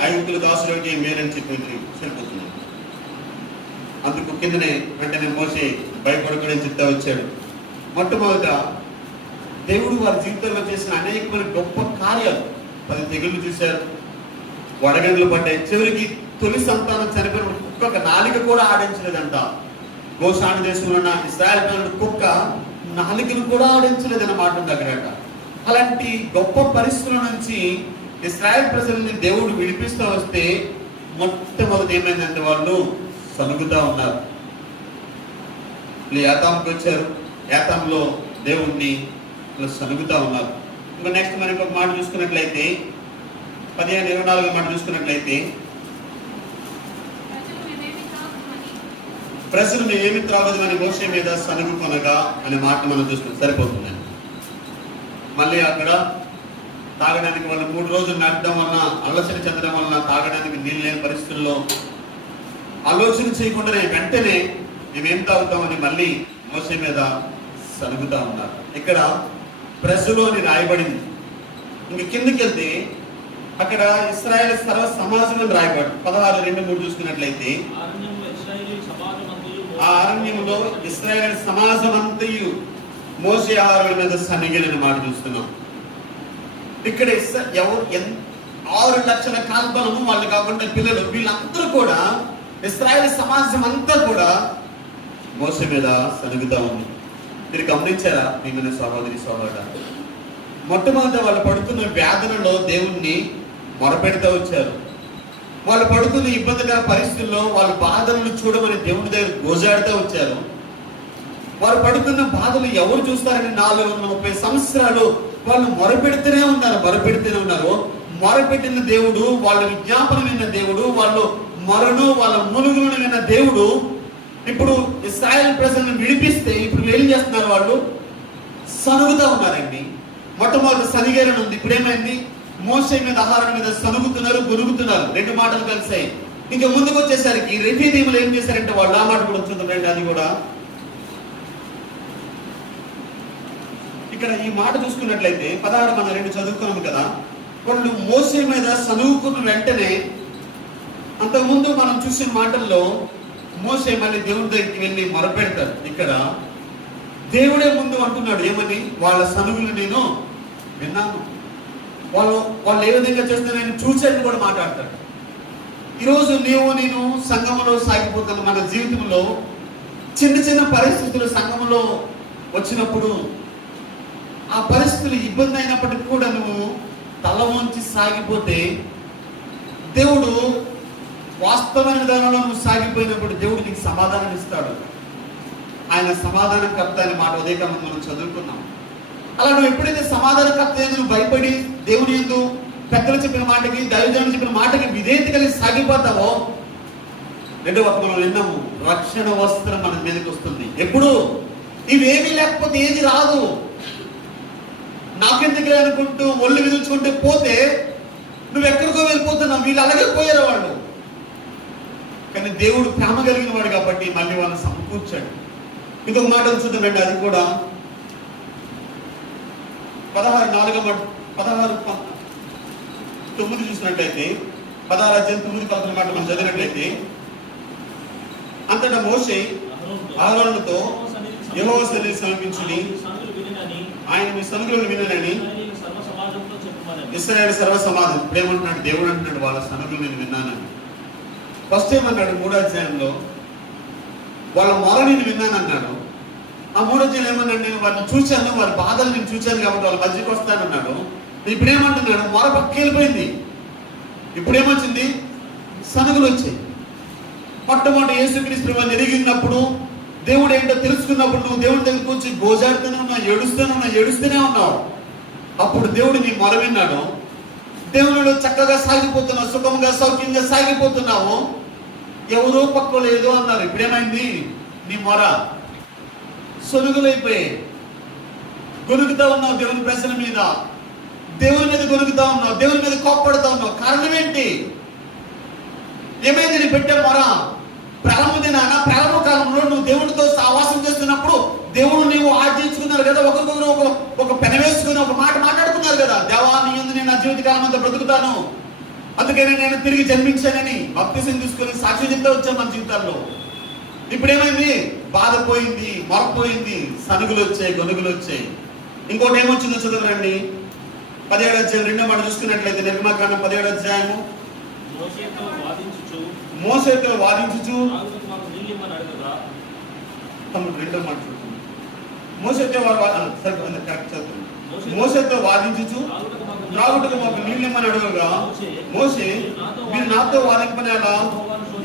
ఐగుప్తుల దాసులకి మేలని చెప్పింది సరిపోతుంది. అందుకు కిందనే వెంటనే మోసే భయపడకూడని చెప్తా వచ్చాడు. మొట్టమొదట దేవుడు వారి జీవితంలో చేసిన అనేకమైన గొప్ప కార్యాలు, 10 తెగుళ్ళు చూశారు, వడగండ్లు పడ్డాయి, చివరికి తొలి సంతానం చనిపోయిన కుక్క నాలిక కూడా ఆడించలేదంట. గోషాను దేశంలో ఉన్న ఇశ్రాయేల్ ప్రజల కుక్క నాలికను కూడా ఆడించలేదన్నమాట ఉంది అక్కడట. అలాంటి గొప్ప పరిస్థితుల నుంచి ఇశ్రాయేల్ ప్రజల్ని దేవుడు విడిపిస్తూ వస్తే మొట్టమొదటి ఏమైందంటే వాళ్ళు సనుగుతా ఉన్నారు. యాతాంకి వచ్చారు, యాతాంలో దేవుణ్ణి సనుగుతా ఉన్నారు. ఇంకా నెక్స్ట్ మనం ఇంకొక మాట చూసుకున్నట్లయితే 15:24 మాట చూసుకున్నట్లయితే, ప్రజలు మేమేమి త్రాగదు అని మోషే మీద సనుగు కొనగా అనే మాట మనం చూసుకుని సరిపోతుంది. మళ్ళీ అక్కడ తాగడానికి వాళ్ళు 3 రోజులు నడడం వలన, ఆలోచన చెందడం వలన తాగడానికి నీళ్ళు లేని పరిస్థితుల్లో ఆలోచన చేయకుండానే వెంటనే మేమేం తాగుతామని మళ్ళీ మోసే మీద సనుగుతా ఉన్నారు. ఇక్కడ ప్రజలు అని రాయబడింది. ఇంక కిందకి వెళ్తే అక్కడ ఇశ్రాయేల్ సర్వ సమాజం అని రాయబడి 16:2-3 చూసుకున్నట్లయితే, ఆ అరణ్యంలో ఇశ్రాయేల్ సమాజం అంతయు మోసే ఆహారం మీద సన్నిగిలిన మాట చూస్తున్నాం. ఇక్కడ 6 లక్షల కాల్బలము, వాళ్ళు కాకుండా పిల్లలు, వీళ్ళందరూ కూడా ఇశ్రాయేల్ సమాజం అంతా కూడా మోసే మీద సనుగుతా ఉంది. మీరు గమనించారా మిమ్మల్ని సహోదరి సహోదరుడా? మొట్టమొదట వాళ్ళు పడుతున్న వ్యాధులలో దేవుణ్ణి మొరపెడుతూ వచ్చారు. వాళ్ళు పడుతున్న ఇబ్బందికర పరిస్థితుల్లో వాళ్ళ బాధలను చూడమని దేవుని దగ్గర గోజాడుతూ వచ్చారు. వారు పడుతున్న బాధలు ఎవరు చూస్తారని 430 సంవత్సరాలు వాళ్ళు మొరపెడుతూనే ఉన్నారు. మొరపెట్టిన దేవుడు, వాళ్ళ విజ్ఞాపన విన్న దేవుడు, వాళ్ళు మొరను వాళ్ళ మునుగులను విన్న దేవుడు ఇప్పుడు ఇశ్రాయేల్ ప్రజలను విడిపిస్తే ఇప్పుడు ఏం చేస్తున్నారు? వాళ్ళు సనుగుతా ఉన్నారండి. మొట్టమొదటి సనిగేరని ఉంది, ఇప్పుడు ఏమైంది? మోసే మీద ఆహారం మీద సనుగుతున్నారు, గురుగుతున్నారు. 2 మాటలు కలిసాయి. ఇంకా ముందుకు వచ్చేసరికి రెఫీదీములు ఏం చేశారంటే వాళ్ళు ఆ మాట కూడా వచ్చుతుందండి. అది కూడా ఇక్కడ ఈ మాట చూసుకున్నట్లయితే 16 మనం 2 చదువుకున్నాము కదా. వాళ్ళు మోసే మీద సనుగుకున్న వెంటనే, అంతకుముందు మనం చూసిన మాటల్లో మోసే మళ్ళీ దేవుడి దగ్గరికి వెళ్ళి మొరపెడతాడు. ఇక్కడ దేవుడే ముందు అంటున్నాడు ఏమని? వాళ్ళ సనుగులు నేను విన్నాను, వాళ్ళు ఏ విధంగా చేస్తున్నా నేను చూసేది కూడా మాట్లాడతాడు. ఈరోజు నేను సంఘంలో సాగిపోతున్న మన జీవితంలో చిన్న పరిస్థితులు సంఘంలో వచ్చినప్పుడు, ఆ పరిస్థితులు ఇబ్బంది అయినప్పటికీ కూడా నువ్వు తల వంచి సాగిపోతే, దేవుడు వాస్తవమైన విధానంలో నువ్వు సాగిపోయినప్పుడు దేవుడు నీకు సమాధానం ఇస్తాడు. ఆయన సమాధానకర్త అనే మాట ఉదయకాలం మనం చదువుకున్నాం. అలా నువ్వు ఎప్పుడైతే సమాధానకర్త నువ్వు భయపడి దేవుని యందు పెద్దలు చెప్పిన మాటకి, దైవజనులు చెప్పిన మాటకి విధేయత కలిగి సాగిపోతావో, 2వ మనం విన్నాము, రక్షణ వస్త్రం మన మీదకి వస్తుంది. ఎప్పుడు? ఇవేమీ లేకపోతే ఏది రాదు. నాకెందుకు అనుకుంటూ ఒళ్ళు విదుల్చుకుంటూ పోతే నువ్వు ఎక్కడికో వెళ్ళిపోతున్నావు. వీళ్ళు అలాగే పోయారు వాళ్ళు. కానీ దేవుడు ప్రేమ కలిగిన వాడు కాబట్టి మళ్ళీ వాళ్ళని సమకూర్చాడు. ఇంకొక మాట చూద్దామండి. అది కూడా 16:9 చూసినట్లయితే, 16 అధ్యాయం 9 మాట మనం చదివినట్లయితే, అంతటా మోషే అహరోనుతో యెహోవా సన్నిధిని సమీపించుడి, ఆయన మీ సనుగులను విననని ఇశ్రాయేలు సర్వ సమాధం. ఇప్పుడు ఏమంటున్నాడు దేవుడు? అంటున్నాడు వాళ్ళ సనుగులు నేను విన్నానని. ఫస్ట్ టైం అన్నాడు 3వ అధ్యాయంలో వాళ్ళ మొర నేను విన్నానన్నాడు. ఆ 3వ అధ్యాయం ఏమన్నాడు? నేను వారిని చూశాను, వారి బాధలు నేను చూశాను కాబట్టి వాళ్ళ మధ్యకి వస్తానన్నాడు. ఇప్పుడేమంటున్నాడు? మొర పక్కకి వెళ్ళిపోయింది. ఇప్పుడేమొచ్చింది? సనుగులు వచ్చాయి. మొట్టమొదటి యేసుక్రీస్తు ప్రభువుని ఎరిగినప్పుడు, దేవుడు ఏంటో తెలుసుకున్నప్పుడు నువ్వు దేవుడి దగ్గరికి వచ్చి గోజాడుతూనే ఉన్నావు, ఏడుస్తూనే ఉన్నావు. అప్పుడు దేవుడు నీ మొర విన్నాడు. దేవుడిలో చక్కగా సాగిపోతున్నావు, సుఖంగా సౌఖ్యంగా సాగిపోతున్నావు. ఎవరో పక్క లేదు అన్నారు. ఇప్పుడేమైంది? నీ మొర సొనుగులైపోయి గొనుగుతా ఉన్నావు. దేవుని ప్రశ్న మీద, దేవుని మీద గొనుగుతా ఉన్నావు, దేవుని మీద కోప్పడుతా ఉన్నావు. కారణం ఏంటి? ఏమైంది? నీ పెట్టే మొర ప్రారంభ దినాన, ప్రారంభ కాలంలో నువ్వు దేవుడితో సావాసం చేస్తున్నప్పుడు దేవుడు నీవు ఆర్జించుకున్నారు కదా, ఒకరికొకరు ఒక పెన వేసుకుని ఒక మాట మాట్లాడుకున్నారు కదా. దేవా, నీ యందు నేను నా జీవితకాలం అంతా బ్రతుకుతాను, అందుకని నేను తిరిగి జన్మించానని బాప్తిసం తీసుకొని సాక్షి చెప్తా వచ్చాను మన జీవితాల్లో. ఇప్పుడు ఏమైంది? బాధ పోయింది, మొర పోయింది, సనుగులు వచ్చాయి, గొనుగులు వచ్చాయి. ఇంకోటి ఏమొచ్చిందో చదవరండి. 17వ అధ్యాయం 2వ మాట చూసుకున్నట్లయితే, నిర్గమాకాండం 17వ అధ్యాయము. మోషేతో వాదించుచు రెండో మాట చూడండి. మోషేతో వాదించుచు త్రాగుటకు మాకు నీళ్ళిమ్మని అడగగా మోషే, మీరు నాతో వాదింపనేలా,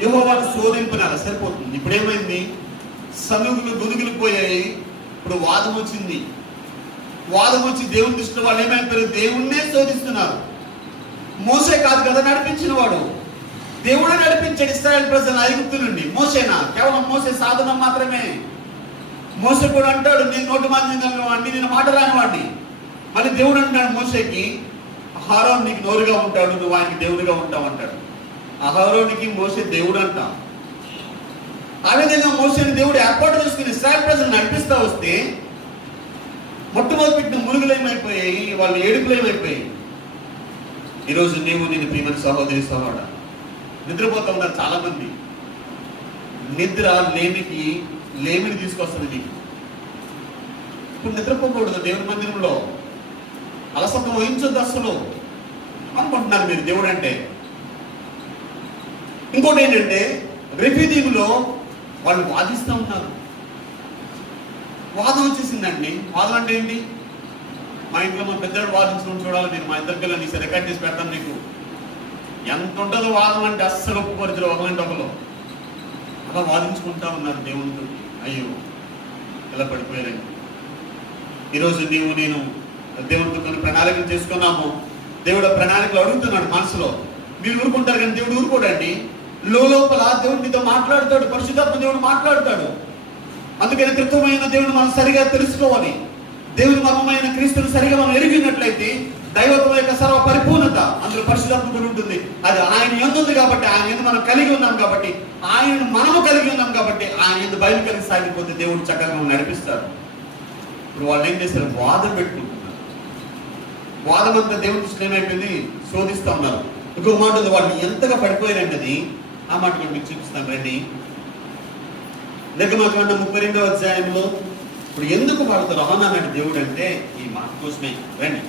యెహోవాను శోధింపనేలా. సరిపోతుంది. ఇప్పుడు ఏమైంది? సనుగులు గొనుగులు పోయాయి. ఇప్పుడు వాదం వచ్చింది. వాదం వచ్చి దేవుని దృష్టిలో వాళ్ళు ఏమైపోయారు? దేవుణ్ణే శోధిస్తున్నారు. మోషే కాదు కదా నడిపించిన వాడు, దేవుడే నడిపించాడు ఇశ్రాయేలు ప్రజలను ఐగుప్తు నుండి. మోసేనా? కేవలం మోసే సాధనం మాత్రమే. మోసే కూడా అంటాడు, నేను నోటి మాధ్యంగా వాడిని, నేను మాట రాని వాడిని. మళ్ళీ దేవుడు అంటాడు మోసేకి, అహరోను నీకు నోరుగా ఉంటాడు, నువ్వు ఆయనకి దేవుడిగా ఉంటావు అంటాడు. అహరోనికి మోసే దేవుడు అంట. ఆ విధంగా మోసేని దేవుడు ఏర్పాటు చేసుకుని ఇశ్రాయేలు ప్రజలు నడిపిస్తా వస్తే మొట్టమొదటి పెట్టిన మురుగులేమైపోయాయి, వాళ్ళు ఏడుపులేమైపోయాయి. ఈరోజు నేను ప్రియమైన సహోదరి సహోదరుడా, నిద్రపోతా ఉన్నారు చాలా మంది. నిద్ర లేమిని తీసుకొస్తుంది నీకు. ఇప్పుడు నిద్రపోకూడదు దేవుని మందిరంలో, అలసత్వం వహించొద్దు అసలు అనుకుంటున్నారు మీరు దేవుడు అంటే. ఇంకోటి ఏంటంటే, రెఫీదీములో వాళ్ళు వాదిస్తూ ఉన్నారు. వాదం వచ్చేసిందండి. వాదం అంటే ఏంటి? మా ఇంట్లో మా పెద్దవాడు వాదించడం చూడాలి. నేను మా ఇద్దరు పిల్లలు నీ రికార్డ్ చేసి పెడతాను నీకు. ఎంత ఉంటుందో వాదం అంటే అస్సలు ఒప్పుకోరు ఒకలంటే ఒకరు. అలా వాదించుకుంటా ఉన్నారు దేవునితో. అయ్యో, ఇలా పడిపోయారండి. ఈరోజు నేను దేవునితో కొన్ని ప్రణాళికలు చేసుకున్నాము. దేవుడు ప్రణాళికలు అడుగుతున్నాడు మనసులో. మీరు ఊరుకుంటారు కానీ దేవుడు ఊరుకోడండి. లోపల దేవుడు మీతో మాట్లాడతాడు, పరిశుద్ధాత్మ దేవుడు మాట్లాడతాడు. అందుకని త్రిత్వమైన దేవుడు మనం సరిగా తెలుసుకోవాలి. దేవుని మర్మమైన క్రీస్తుని సరిగా మనం ఎరిగినట్లయితే దైవత్వం యొక్క సర్వ పరిపూర్ణత అందులో పరిశుద్ధాత్మ కూడా ఉంటుంది. అది ఆయన యందు ఉంది కాబట్టి, ఆయన యందు మనం కలిగి ఉన్నాం కాబట్టి, ఆయన మనము కలిగి ఉన్నాం కాబట్టి, ఆయన యందు బయలు కలిగి సాగిపోతే దేవుడు చక్కగా మనం నడిపిస్తాడు. ఇప్పుడు వాళ్ళు ఏం చేస్తారు? వాదం పెట్టుకుంటున్నారు. వాదం అంతా దేవుడి దృష్టిలో ఏమైపోయింది? శోధిస్తూ ఉన్నారు. ఇంకొక మాట ఉంది, వాళ్ళు ఎంతగా పడిపోయారండి. ఆ మాట కూడా మీకు చూపిస్తాను రండి. నిర్గమాకాండం 32వ అధ్యాయంలో ఇప్పుడు ఎందుకు వాళ్ళతో రవాణాడు దేవుడు అంటే ఈ మాట కోసమే. రండి,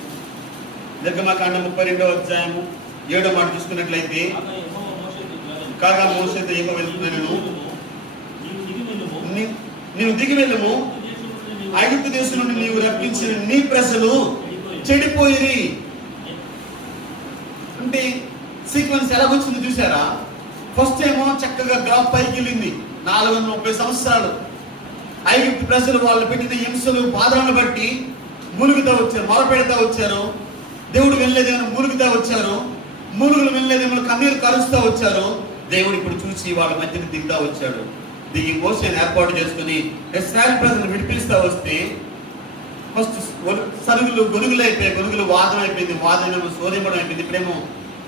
నిర్గమాకాండం 32వ అధ్యాయము 7వ మాట చూసుకున్నట్లయితే, కాగా మోషేతో యెహోవా వెళ్తున్నాను, నీవు దిగి వెళ్ళము, ఐగుప్తు దేశం నుండి నీవు రప్పించిన నీ ప్రజలు చెడిపోయిరి. అంటే సీక్వెన్స్ ఎలా వచ్చింది చూసారా? ఫస్ట్ ఏమో చక్కగా గ్రాఫ్ పైకి వెళ్ళింది. 430 సంవత్సరాలు ఐగుప్తు ప్రజలు వాళ్ళు పెట్టిన హింసలు బాధలను బట్టి ములుగుతా వచ్చారు, మొరపెడతా వచ్చారు. దేవుడు వెళ్ళలేదేమో ములుగుతా వచ్చారు, ములుగులు వెళ్ళలేదేమో కన్నీరు కలుస్తూ వచ్చారు. దేవుడు ఇప్పుడు చూసి వాళ్ళ మధ్యని దిగుతా వచ్చాడు. దిగి మోషేని ఏర్పాటు చేసుకుని ఇశ్రాయేలు ప్రజలను విడిపిస్తా వస్తే ఫస్ట్ సరుగులు గొనుగులు అయిపోయాయి, గొనుగులు వాదం అయిపోయింది, వాదనేమో శోధింపడం అయిపోయింది. ఇప్పుడేమో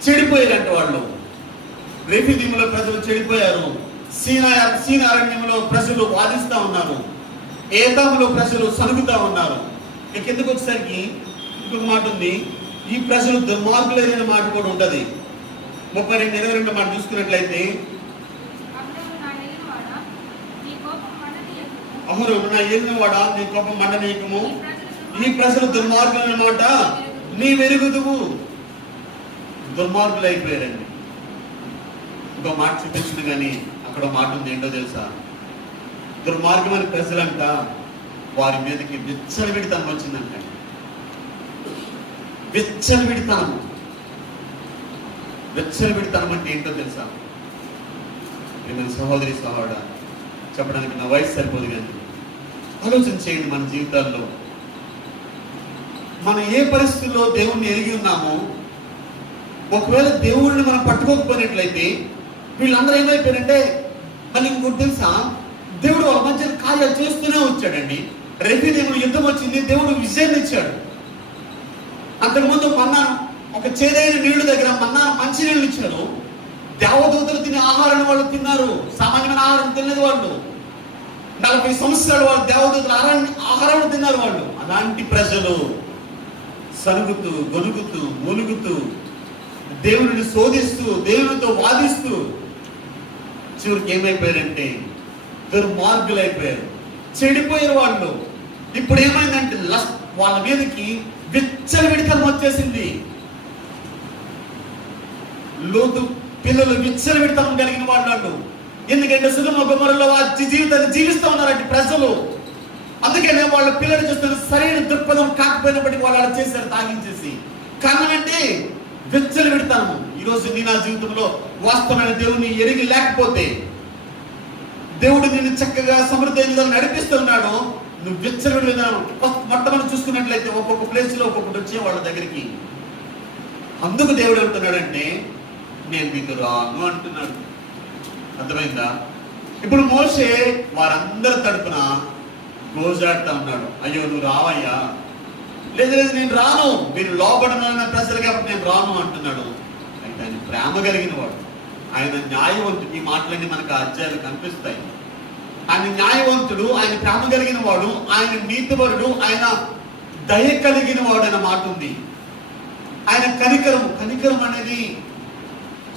చెడిపోయారంట వాళ్ళు. రెఫీదీములో ప్రజలు చెడిపోయారు. సీనా అరణ్యంలో ప్రజలు వాదిస్తూ ఉన్నారు. ఏతాములో ప్రజలు సనుగుతా ఉన్నారు. కిందకు వచ్చేసరికి ఇంకొక మాట ఉంది, ఈ ప్రజలు దుర్మార్గులైన మాట కూడా ఉంటది. 32:22 మాట చూసుకున్నట్లయితే, అవును నా ఏలినవాడా నీ కోపం మండనీయకము, ఈ ప్రజలు దుర్మార్గులు అన్నమాట నీ వెరుగుదువు. దుర్మార్గులు అయిపోయారండి. ఇంకో మాట చూపించింది కానీ అక్కడ మాట ఉంది, ఏంటో తెలుసా? దుర్మార్గమైన ప్రజలంట వారి మీదకి విచ్చలవిడితనం వచ్చిందంట. విచ్చలవిడితనం. విచ్చలవిడితనం అంటే ఏంటో తెలుసా? నేను సహోదరి సహోదరుడా, చెప్పడానికి నా వయసు సరిపోదు కానీ ఆలోచన చేయండి. మన జీవితాల్లో మనం ఏ పరిస్థితుల్లో దేవుణ్ణి ఎరిగి ఉన్నామో, ఒకవేళ దేవుడిని మనం పట్టుకోకపోయినట్లయితే వీళ్ళందరూ ఏమైపోయారంటే, మళ్ళీ ఇంకోటి తెలుసా, దేవుడు వాళ్ళ మధ్య కార్యాలు చేస్తూనే వచ్చాడండి. రెఫీదేవుడు యుద్ధం వచ్చింది, దేవుడు విజయాన్ని ఇచ్చాడు. అంతకుముందు మన్నా, ఒక చేదైన నీళ్లు దగ్గర మన్నా మంచి నీళ్ళు ఇచ్చారు. దేవదూతలు తినే ఆహారాన్ని వాళ్ళు తిన్నారు, సామాన్యమైన ఆహారం తినలేదు వాళ్ళు. 40 సంవత్సరాలు వాళ్ళు దేవదూతల ఆహారాన్ని తిన్నారు వాళ్ళు. అలాంటి ప్రజలు సరుగుతూ గొనుగుతూ మునుగుతూ దేవుడిని శోధిస్తూ దేవునితో వాదిస్తూ చివరికి ఏమైపోయారంటే దుర్మార్గులు అయిపోయారు, చెడిపోయారు వాళ్ళు. ఇప్పుడు ఏమైందంటే వాళ్ళ మీదకి విచ్చలవిడితనం వచ్చేసింది. లోతు పిల్లలు విచ్చలవిడితనం కలిగిన వాళ్ళు. ఎందుకంటే సుగమ గుమరలో వారి జీవితాన్ని జీవిస్తూ ఉన్నారంటే ప్రజలు. అందుకనే వాళ్ళ పిల్లలు చూస్తున్న సరైన దృక్పథం కాకపోయినప్పటికీ వాళ్ళు అలా చేశారు, తాగించేసి. కారణం అంటే విచ్చలవిడితనం. ఈరోజు నీ నా జీవితంలో వాస్తవమైన దేవుని ఎరిగి లేకపోతే, దేవుడు నిన్ను చక్కగా సమృద్ధి నడిపిస్తున్నాడు, నువ్వు విచ్చలవిడి విధానం మొట్టమొదటి చూసుకున్నట్లయితే ఒక్కొక్క ప్లేస్ లో ఒక్కొక్కటి వచ్చే వాళ్ళ దగ్గరికి. అందుకు దేవుడు అంటున్నాడంటే నేను మీతో రాను అంటున్నాడు. అర్థమైందా? ఇప్పుడు మోషే వారందరి తరపున గోజాడుతా ఉన్నాడు, అయ్యో నువ్వు రావయ్యా, లేదు లేదు నేను రాను, మీరు లోబడిన ప్రజలు కాబట్టి నేను రాను అంటున్నాడు. అయితే ఆయన ప్రేమ కలిగిన వాడు, ఆయన న్యాయవంతుడు. ఈ మాటలన్నీ మనకు అధ్యాయాలు కనిపిస్తాయి. ఆయన న్యాయవంతుడు, ఆయన ప్రేమ కలిగిన వాడు, ఆయన నీతిపరుడు, ఆయన దయ కలిగిన వాడు అనే మాట ఉంది. ఆయన కనికరం అనేది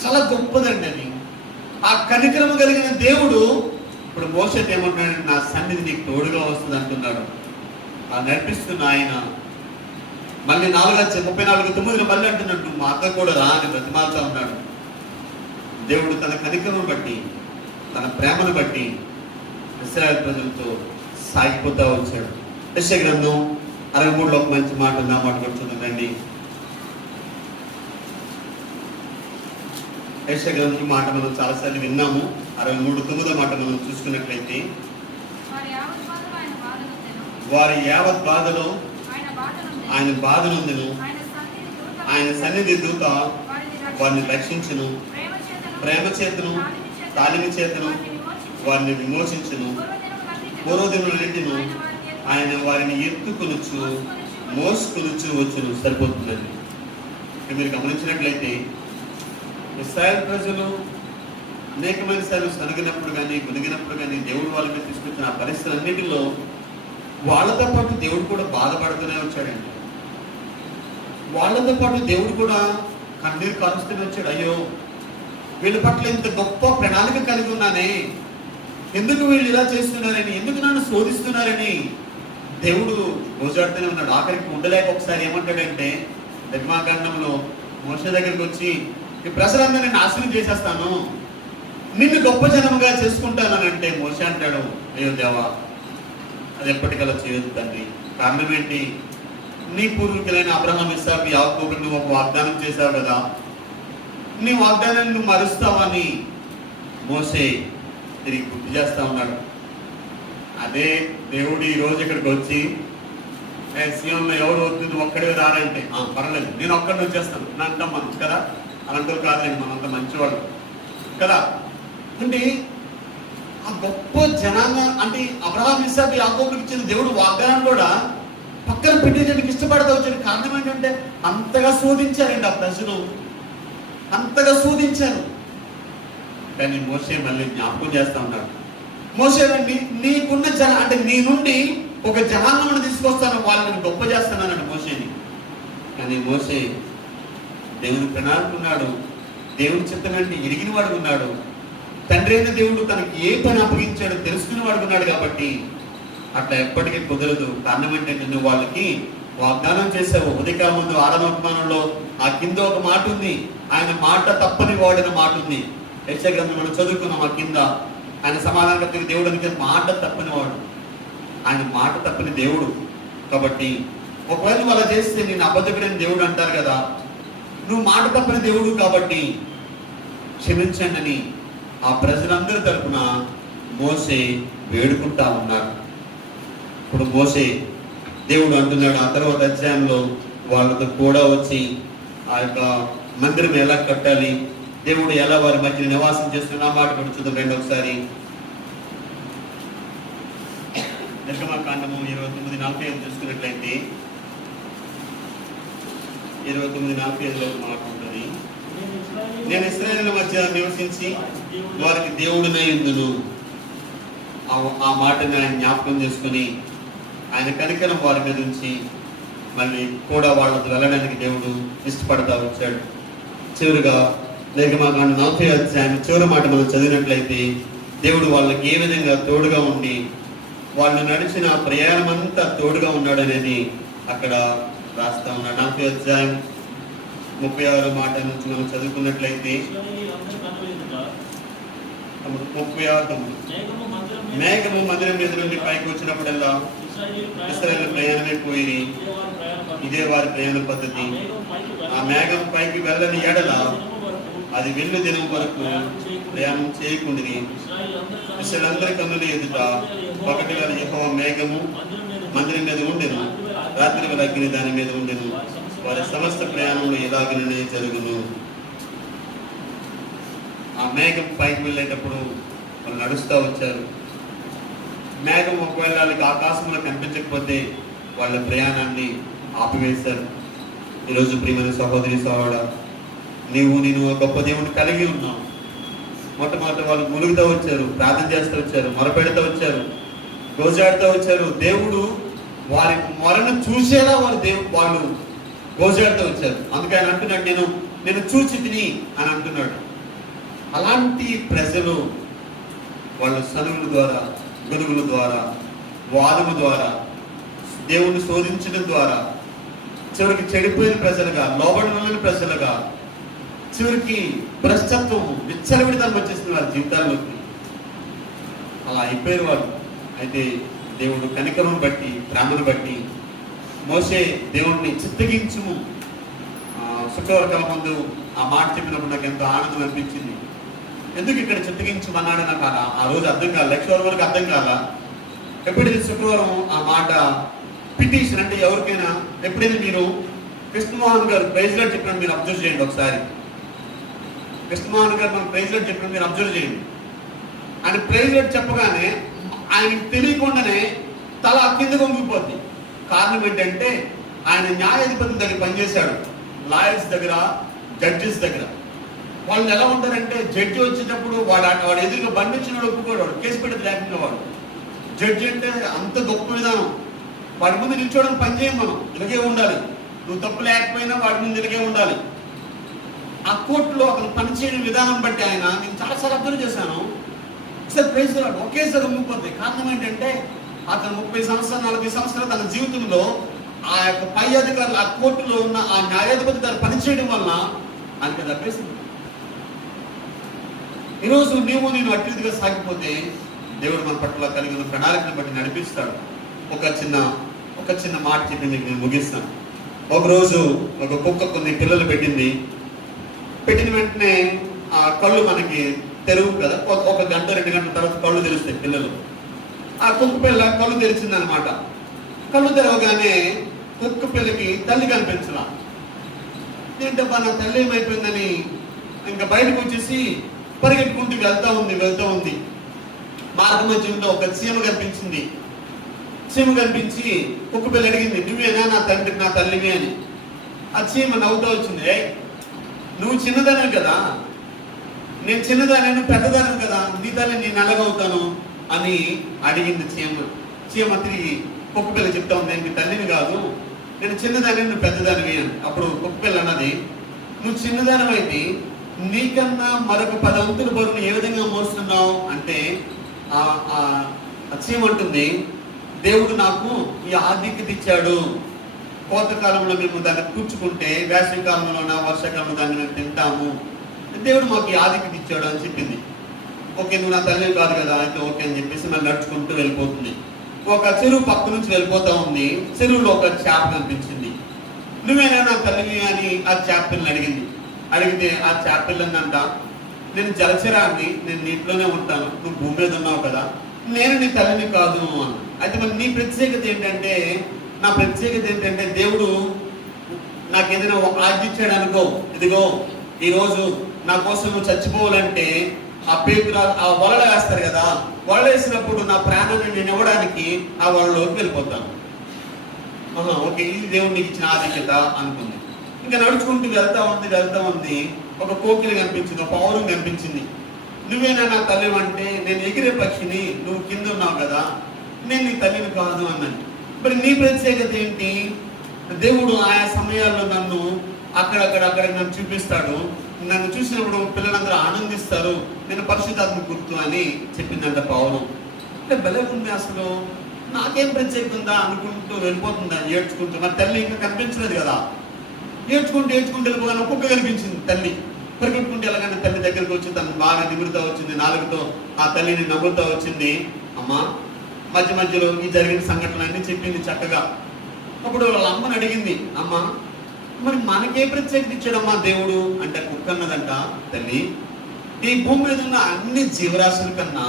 చాలా గొప్పదండి. అది ఆ కనికరం కలిగిన దేవుడు ఇప్పుడు మోషేతో ఏమంటున్నాడు, నా సన్నిధి నీకు తోడుగా వస్తుంది అంటున్నాడు. ఆ నడిపిస్తున్న ఆయన మళ్ళీ 34:9 మళ్ళీ అంటున్నాడు, నువ్వు మా అక్క కూడా రా అని బ్రతిమాలుతా ఉన్నాడు. దేవుడు తన కనికరం బట్టి, తన ప్రేమను బట్టి ఇశ్రాయేలు ప్రజలతో సాగిపోతా వచ్చాడు. యెషయా గ్రంథం 63లో ఒక మంచి మాట ఉంది, ఆ మాట కూర్చుందండి. యెషయా గ్రంథం మాట మనం చాలాసార్లు విన్నాము. 63:9 మాట మనం చూసుకున్నట్లయితే, వారి యావత్ బాధలో ఆయన బాధనందును ఆయన సన్నిధి దూత వారిని రక్షించును, ప్రేమ చేతను తాలిమి చేతను వారిని విమోచించును. పూర్వదినులన్నింటిను ఆయన వారిని ఎత్తుకొనుచు మోసుకొనుచు వచ్చును. సరిపోతుందండి. మీరు గమనించినట్లయితే ఇశ్రాయేలు ప్రజలు అనేకమైన సార్లు సనగినప్పుడు కానీ గునిగినప్పుడు కానీ దేవుడు వాళ్ళ మీద తీసుకొచ్చిన ఆ పరిస్థితులన్నిటిలో వాళ్ళతో పాటు దేవుడు కూడా బాధపడుతూనే వచ్చాడండి. వాళ్ళతో పాటు దేవుడు కూడా కన్నీరు కారుస్తూనే వచ్చాడు. అయ్యో వీళ్ళ పట్ల ఇంత గొప్ప ప్రణాళిక కలిగి ఉన్నానే, ఎందుకు వీళ్ళు ఇలా చేస్తున్నారని, ఎందుకు నన్ను శోధిస్తున్నారని దేవుడు గోజాడుతూనే ఉన్నాడు. ఆఖరికి ఉండలేక ఒకసారి ఏమంటాడంటే, నిర్మాకాండంలో మోషే దగ్గరికి వచ్చి, ఈ ప్రజలందరినీ నాశనం చేసేస్తాను, నిన్ను గొప్ప జనముగా చేసుకుంటానని అంటే మోషే అంటాడు, అయ్యో దేవా అది ఎప్పటికలా చేయొద్దు తండ్రి. కారణం ఏంటి? నీ పూర్వీకులైన అబ్రహాం, ఇస్సాకు, యాకోబుకు నువ్వు ఒక వాగ్దానం చేశావు కదా, నీ వాగ్దానాన్ని నువ్వు మరుస్తావని మోషే తిరిగి గుర్తు చేస్తా ఉన్నాడు. అదే దేవుడు ఈ రోజు ఇక్కడికి వచ్చి, సీఎంలో ఎవరు వద్దు నువ్వు ఒక్కడే రారంటే పర్లేదు నేను ఒక్కడిని వచ్చేస్తాను అని అంటాం మనం కదా. అలాంటి కాదండి, మనంత మంచివాడు కదా. అంటే ఆ గొప్ప జనాంగం అంటే అబ్రహాం, ఇస్సాకు, యాకోబులకు ఇచ్చిన దేవుడు వాగ్దానం కూడా పక్కన పెట్టేదానికి ఇష్టపడతా వచ్చాడు. కారణం ఏంటంటే అంతగా శోధించారండి ఆ ప్రజలు, అంతగా శోధించారు. కానీ మోషే మళ్ళీ జ్ఞాపకం చేస్తా ఉన్నాడు. మోషే నీకున్న అంటే నీ నుండి ఒక జనాంగం తీసుకొస్తాను, వాళ్ళని గొప్ప చేస్తానన్నాడు మోషేని. కానీ మోషే దేవుని ప్రణాళిక ఉన్నాడు, దేవుడి చిత్తమేంటి ఎరిగిన వాడు ఉన్నాడు, తండ్రి అయిన దేవుడు తనకి ఏ పని అప్పగించాడో తెలుసుకుని వాడుకున్నాడు. కాబట్టి అట్లా ఎప్పటికీ కుదరదు. కారణం ఏంటంటే నువ్వు వాళ్ళకి వాగ్దానం చేశావు. ఉదయకాలం ముందు ఆరంభమానంలో ఆ కింద ఒక మాట ఉంది, ఆయన మాట తప్పని వాడిన మాట ఉంది. యెషయా గ్రంథం మనం చదువుకున్నాం. ఆ కింద ఆయన సమాధానకర్తకి దేవుడు అంటే మాట తప్పని వాడు, ఆయన మాట తప్పని దేవుడు. కాబట్టి ఒకవేళ నువ్వు అలా చేస్తే నేను అబద్ధకుడని దేవుడు అంటారు కదా, నువ్వు మాట తప్పని దేవుడు కాబట్టి క్షమించండి అని ఆ ప్రజలందరి తరపున మోసే వేడుకుంటా ఉన్నారు. ఇప్పుడు మోసే దేవుడు అంటున్నాడు ఆ తర్వాత అధ్యాయంలో వాళ్ళతో కూడా వచ్చి ఆ యొక్క మందిరం ఎలా కట్టాలి, దేవుడు ఎలా వారి మధ్య నివాసం చేస్తున్న మాట కూడా చూద్దాం. రెండోసారి నిర్గమకాండము 29:45 చూసుకున్నట్లయితే 29:45లో మాట ఉంటుంది, నేను ఇశ్రాయేలు మధ్య నివసించి వారికి దేవుడినై ఉందును. ఆ మాటని ఆయన జ్ఞాపకం చేసుకుని ఆయన కనికరం వారి మీద ఉంచి మళ్ళీ కూడా వాళ్ళతో వెళ్ళడానికి దేవుడు ఇష్టపడతా వచ్చాడు. చివరిగా నిర్గమకాండం 40వ అధ్యాయం చివరి మాట మనం చదివినట్లయితే దేవుడు వాళ్ళకి ఏ విధంగా తోడుగా ఉండి వాళ్ళు నడిచిన ప్రయాణం అంతా తోడుగా ఉన్నాడు అనేది అక్కడ రాస్తా ఉన్నాడు. 40వ అధ్యాయం 36 మాట నుంచి మనం చదువుకున్నట్లయితే 36 మేఘము మందిరం మీద నుండి పైకి వచ్చినప్పుడల్లా ఇశ్రాయేలు ప్రయాణమే పోయి ఇదే వారి ప్రయాణ పద్ధతి. ఆ మేఘం పైకి వెళ్ళని ఎడల అది వెళ్ళు దినం వరకు ప్రయాణం చేయకుండాని ఇశ్రాయేలందరి కన్నుల ఎదుట ఒకటి వేళ యెహోవా మేఘము మందిరం మీద ఉండెను, రాత్రి వేళ అగ్ని దాని మీద ఉండెను. వారి సమస్త ప్రయాణంలో ఇలాగనే జరుగును. ఆ మేఘం పైకి వెళ్ళేటప్పుడు వాళ్ళు నడుస్తూ వచ్చారు. మేఘం ఒకవేళ వాళ్ళకి ఆకాశంలో కనిపించకపోతే వాళ్ళ ప్రయాణాన్ని ఆపివేశారు. ఈరోజు ప్రియమైన సహోదరి సహోదరుడా, నేను గొప్ప దేవుని కలిగి ఉన్నావు. మొట్టమొదటి వాళ్ళు ములుగుతూ వచ్చారు, ప్రార్థన చేస్తూ వచ్చారు, మొరపెడుతూ వచ్చారు, గోజాడుతూ వచ్చారు. దేవుడు వారి మొరను చూసేలా వాళ్ళు గోజాడుతూ వచ్చారు. అందుకే ఆయన అంటున్నాడు, నేను చూచి తిని అని అంటున్నాడు. అలాంటి ప్రజలు వాళ్ళు సనుగుల ద్వారా, గొనుగుల ద్వారా, వాదము ద్వారా, దేవుణ్ణి శోధించడం ద్వారా చివరికి చెడిపోయిన ప్రజలుగా, లోబడిన ప్రజలుగా, చివరికి భ్రష్టత్వం విచ్చలవిడితనం వచ్చేసింది వారి జీవితాల్లోకి. అలా అయిపోయారు వాళ్ళు. అయితే దేవుడు కనికరం బట్టి, ప్రేమను బట్టి మోసే దేవుడిని చిత్తగించుము. శుక్రవారం ముందు ఆ మాట చెప్పినప్పుడు నాకు ఎంతో ఆనందం అనిపించింది. ఎందుకు ఇక్కడ చిత్తగించమన్నాడు నాకు ఆ రోజు అర్థం కాల, లక్షవారం వరకు అర్థం కాల. ఎప్పుడైతే శుక్రవారం ఆ మాట పిటిషన్ అంటే ఎవరికైనా ఎప్పుడైనా మీరు కృష్ణమోహన్ గారు ప్రైజ్ లార్డ్ చెప్పినట్టు మీరు అబ్జర్వ్ చేయండి. ఒకసారి కృష్ణమోహన్ గారు మనం ప్రైజ్ లార్డ్ చెప్పినట్టు మీరు అబ్జర్వ్ చేయండి. ఆయన ప్రైజ్ లార్డ్ చెప్పగానే ఆయనకి తెలియకుండానే తల కిందకు వంగిపోద్ది. కారణం ఏంటంటే ఆయన న్యాయాధిపతుల దగ్గర పనిచేశాడు, లాయర్స్ దగ్గర, జడ్జెస్ దగ్గర. వాళ్ళు ఎలా ఉంటారంటే జడ్జి వచ్చేటప్పుడు వాడు ఎదురుగా బండి వచ్చిన ఒప్పుకోడు, వాడు కేసు పెట్టేది లేకుండా వాడు. జడ్జి అంటే అంత గొప్ప విధానం. వాడి ముందు నిల్చోవడం పని చేయం, మనం ఇలాగే ఉండాలి. నువ్వు తప్పు లేకపోయినా వాడి ముందు ఇలాగే ఉండాలి. ఆ కోర్టులో అతను పనిచేయడం విధానం బట్టి నేను చాలాసార్లు అబ్జర్వ్ చేశాను. ఒకసారి ప్రైజ్ రాడు, ఒకేసారి ముగిపోతాయి. కారణం ఏంటంటే అతను 30 సంవత్సరాలు 40 సంవత్సరాలు తన జీవితంలో ఆ యొక్క పై అధికారులు ఆ కోర్టులో ఉన్న ఆ న్యాయాధిపతి గారు పనిచేయడం వలన ఆయనకి దక్కేసింది. ఈరోజు నేను అట్టిగా సాగిపోతే దేవుడు మన పట్ల కలిగిన ప్రణాళికను బట్టి నడిపిస్తాడు. ఒక చిన్న మాట చెప్పి మీకు నేను ముగిస్తాను. ఒకరోజు ఒక కుక్క కొన్ని పిల్లలు పెట్టిన వెంటనే ఆ కళ్ళు మనకి తెరువు కదా, 1 గంట 2 గంటల తర్వాత కళ్ళు తెరుస్తాయి పిల్లలు. ఆ కుక్క పిల్ల కళ్ళు తెరిచింది అనమాట. కళ్ళు తెరవగానే కుక్క పిల్లకి తల్లి కనిపించలా. ఏంటబ్బా నా తల్లి ఏమైపోయిందని ఇంకా బయటకు వచ్చేసి పరిగెట్టుకుంటూ వెళ్తూ ఉంది. మార్గ మధ్యంలో ఒక చీమ కనిపించింది. చీమ కనిపించి కుక్క పిల్ల అడిగింది, నువ్వేనా నా తండ్రి నా తల్లివి అని. ఆ చీమ నవ్వుతూ వచ్చింది, నువ్వు చిన్నదానే కదా, నేను చిన్నదానేను పెద్దదాను కదా, నీ తల్లి నేను ఎలాగవుతాను అని అడిగింది చీమ తిరిగి కుక్క పిల్ల చెప్తా ఉంది, నేను నీ తల్లిని కాదు, నేను చిన్నదాని నువ్వు పెద్దదానివి అని. అప్పుడు కుక్క పిల్ల అన్నది, నువ్వు చిన్నదానమైతే నీకన్నా మరొక 10 అంతుల బరువును ఏ విధంగా మోస్తున్నావు అంటే చీమ అంటుంది, దేవుడు నాకు ఈ ఆధిక్యత ఇచ్చాడు. కోతకాలంలో మేము దాన్ని కూర్చుకుంటే వేసవి కాలంలోనా వర్షాకాలంలో దాన్ని మేము తింటాము. దేవుడు మాకు ఈ ఆధిక్యత ఇచ్చాడు అని చెప్పింది. ఓకే, నువ్వు నా తల్లి కాదు కదా, అయితే ఓకే అని చెప్పేసి మళ్ళీ నడుచుకుంటూ వెళ్ళిపోతుంది. ఒక చెరువు పక్క నుంచి వెళ్ళిపోతా ఉంది. చెరువులో ఒక చేప కనిపించింది. నువ్వేనా నా తల్లివి అని ఆ చేప పిల్లని అడిగింది. అడిగితే ఆ చేప పిల్లందంట, నేను జలచరాన్ని, నేను నీటిలోనే ఉంటాను, నువ్వు భూమి మీద ఉన్నావు కదా, నేను నీ తల్లిని కాదు అన్న. అయితే మరి నీ ప్రత్యేకత ఏంటంటే, నా ప్రత్యేకత ఏంటంటే దేవుడు నాకు ఏదైనా ఆజ్ఞ ఇచ్చాడు అనుకో, ఇదిగో ఈరోజు నా కోసం నువ్వు చచ్చిపోవాలంటే ఆ పేతురు ఆ వలలు వేస్తారు కదా, వలలు వేసినప్పుడు నా ప్రాణాన్ని నేను ఇవ్వడానికి ఆ వలలోకి వెళ్ళిపోతాను. ఓకే, ఇది దేవుడు నీకు ఇచ్చిన ఆధిక్యత అనుకుంది. ఇంకా నడుచుకుంటూ వెళ్తా ఉంది. ఒక కోకిలి కనిపించింది, ఒక పౌరం కనిపించింది. నువ్వేనా నా తల్లి అంటే, నేను ఎగిరే పక్షిని, నువ్వు కింద ఉన్నావు కదా, నేను నీ తల్లిని కాదు అన్నాను. మరి నీ ప్రత్యేకత ఏంటి? దేవుడు ఆయా సమయాల్లో నన్ను అక్కడ నన్ను చూపిస్తాడు. నన్ను చూసినప్పుడు పిల్లలందరూ ఆనందిస్తారు, నేను పరిశుద్ధాత్మ గుర్తు అని చెప్పిందంట పౌరం. అంటే భలే ఉంది, అసలు నాకేం ప్రత్యేకత ఉందా అనుకుంటూ వెళ్ళిపోతుందా ఏడ్చుకుంటూ. మరి తల్లి ఇంకా కనిపించలేదు కదా, ఏడ్చుకుంటూ వెళ్ళిపోగానే ఒక్కొక్క కనిపించింది తల్లి. పరిగెట్టుకుంటూ వెళ్ళగానే తల్లి దగ్గరికి వచ్చి తను బాగా నిమురుతా వచ్చింది, నాలుగుతో ఆ తల్లిని నవ్వుతూ వచ్చింది. అమ్మా, మధ్యలో ఈ జరిగిన సంఘటనలన్నీ చెప్పింది చక్కగా. అప్పుడు వాళ్ళ అమ్మని అడిగింది, అమ్మ మరి మనకే ప్రత్యేకత ఇచ్చాడమ్మా దేవుడు అంటే. కుక్క అన్నదంట, తల్లి ఈ భూమి మీద ఉన్న అన్ని జీవరాశుల కన్నా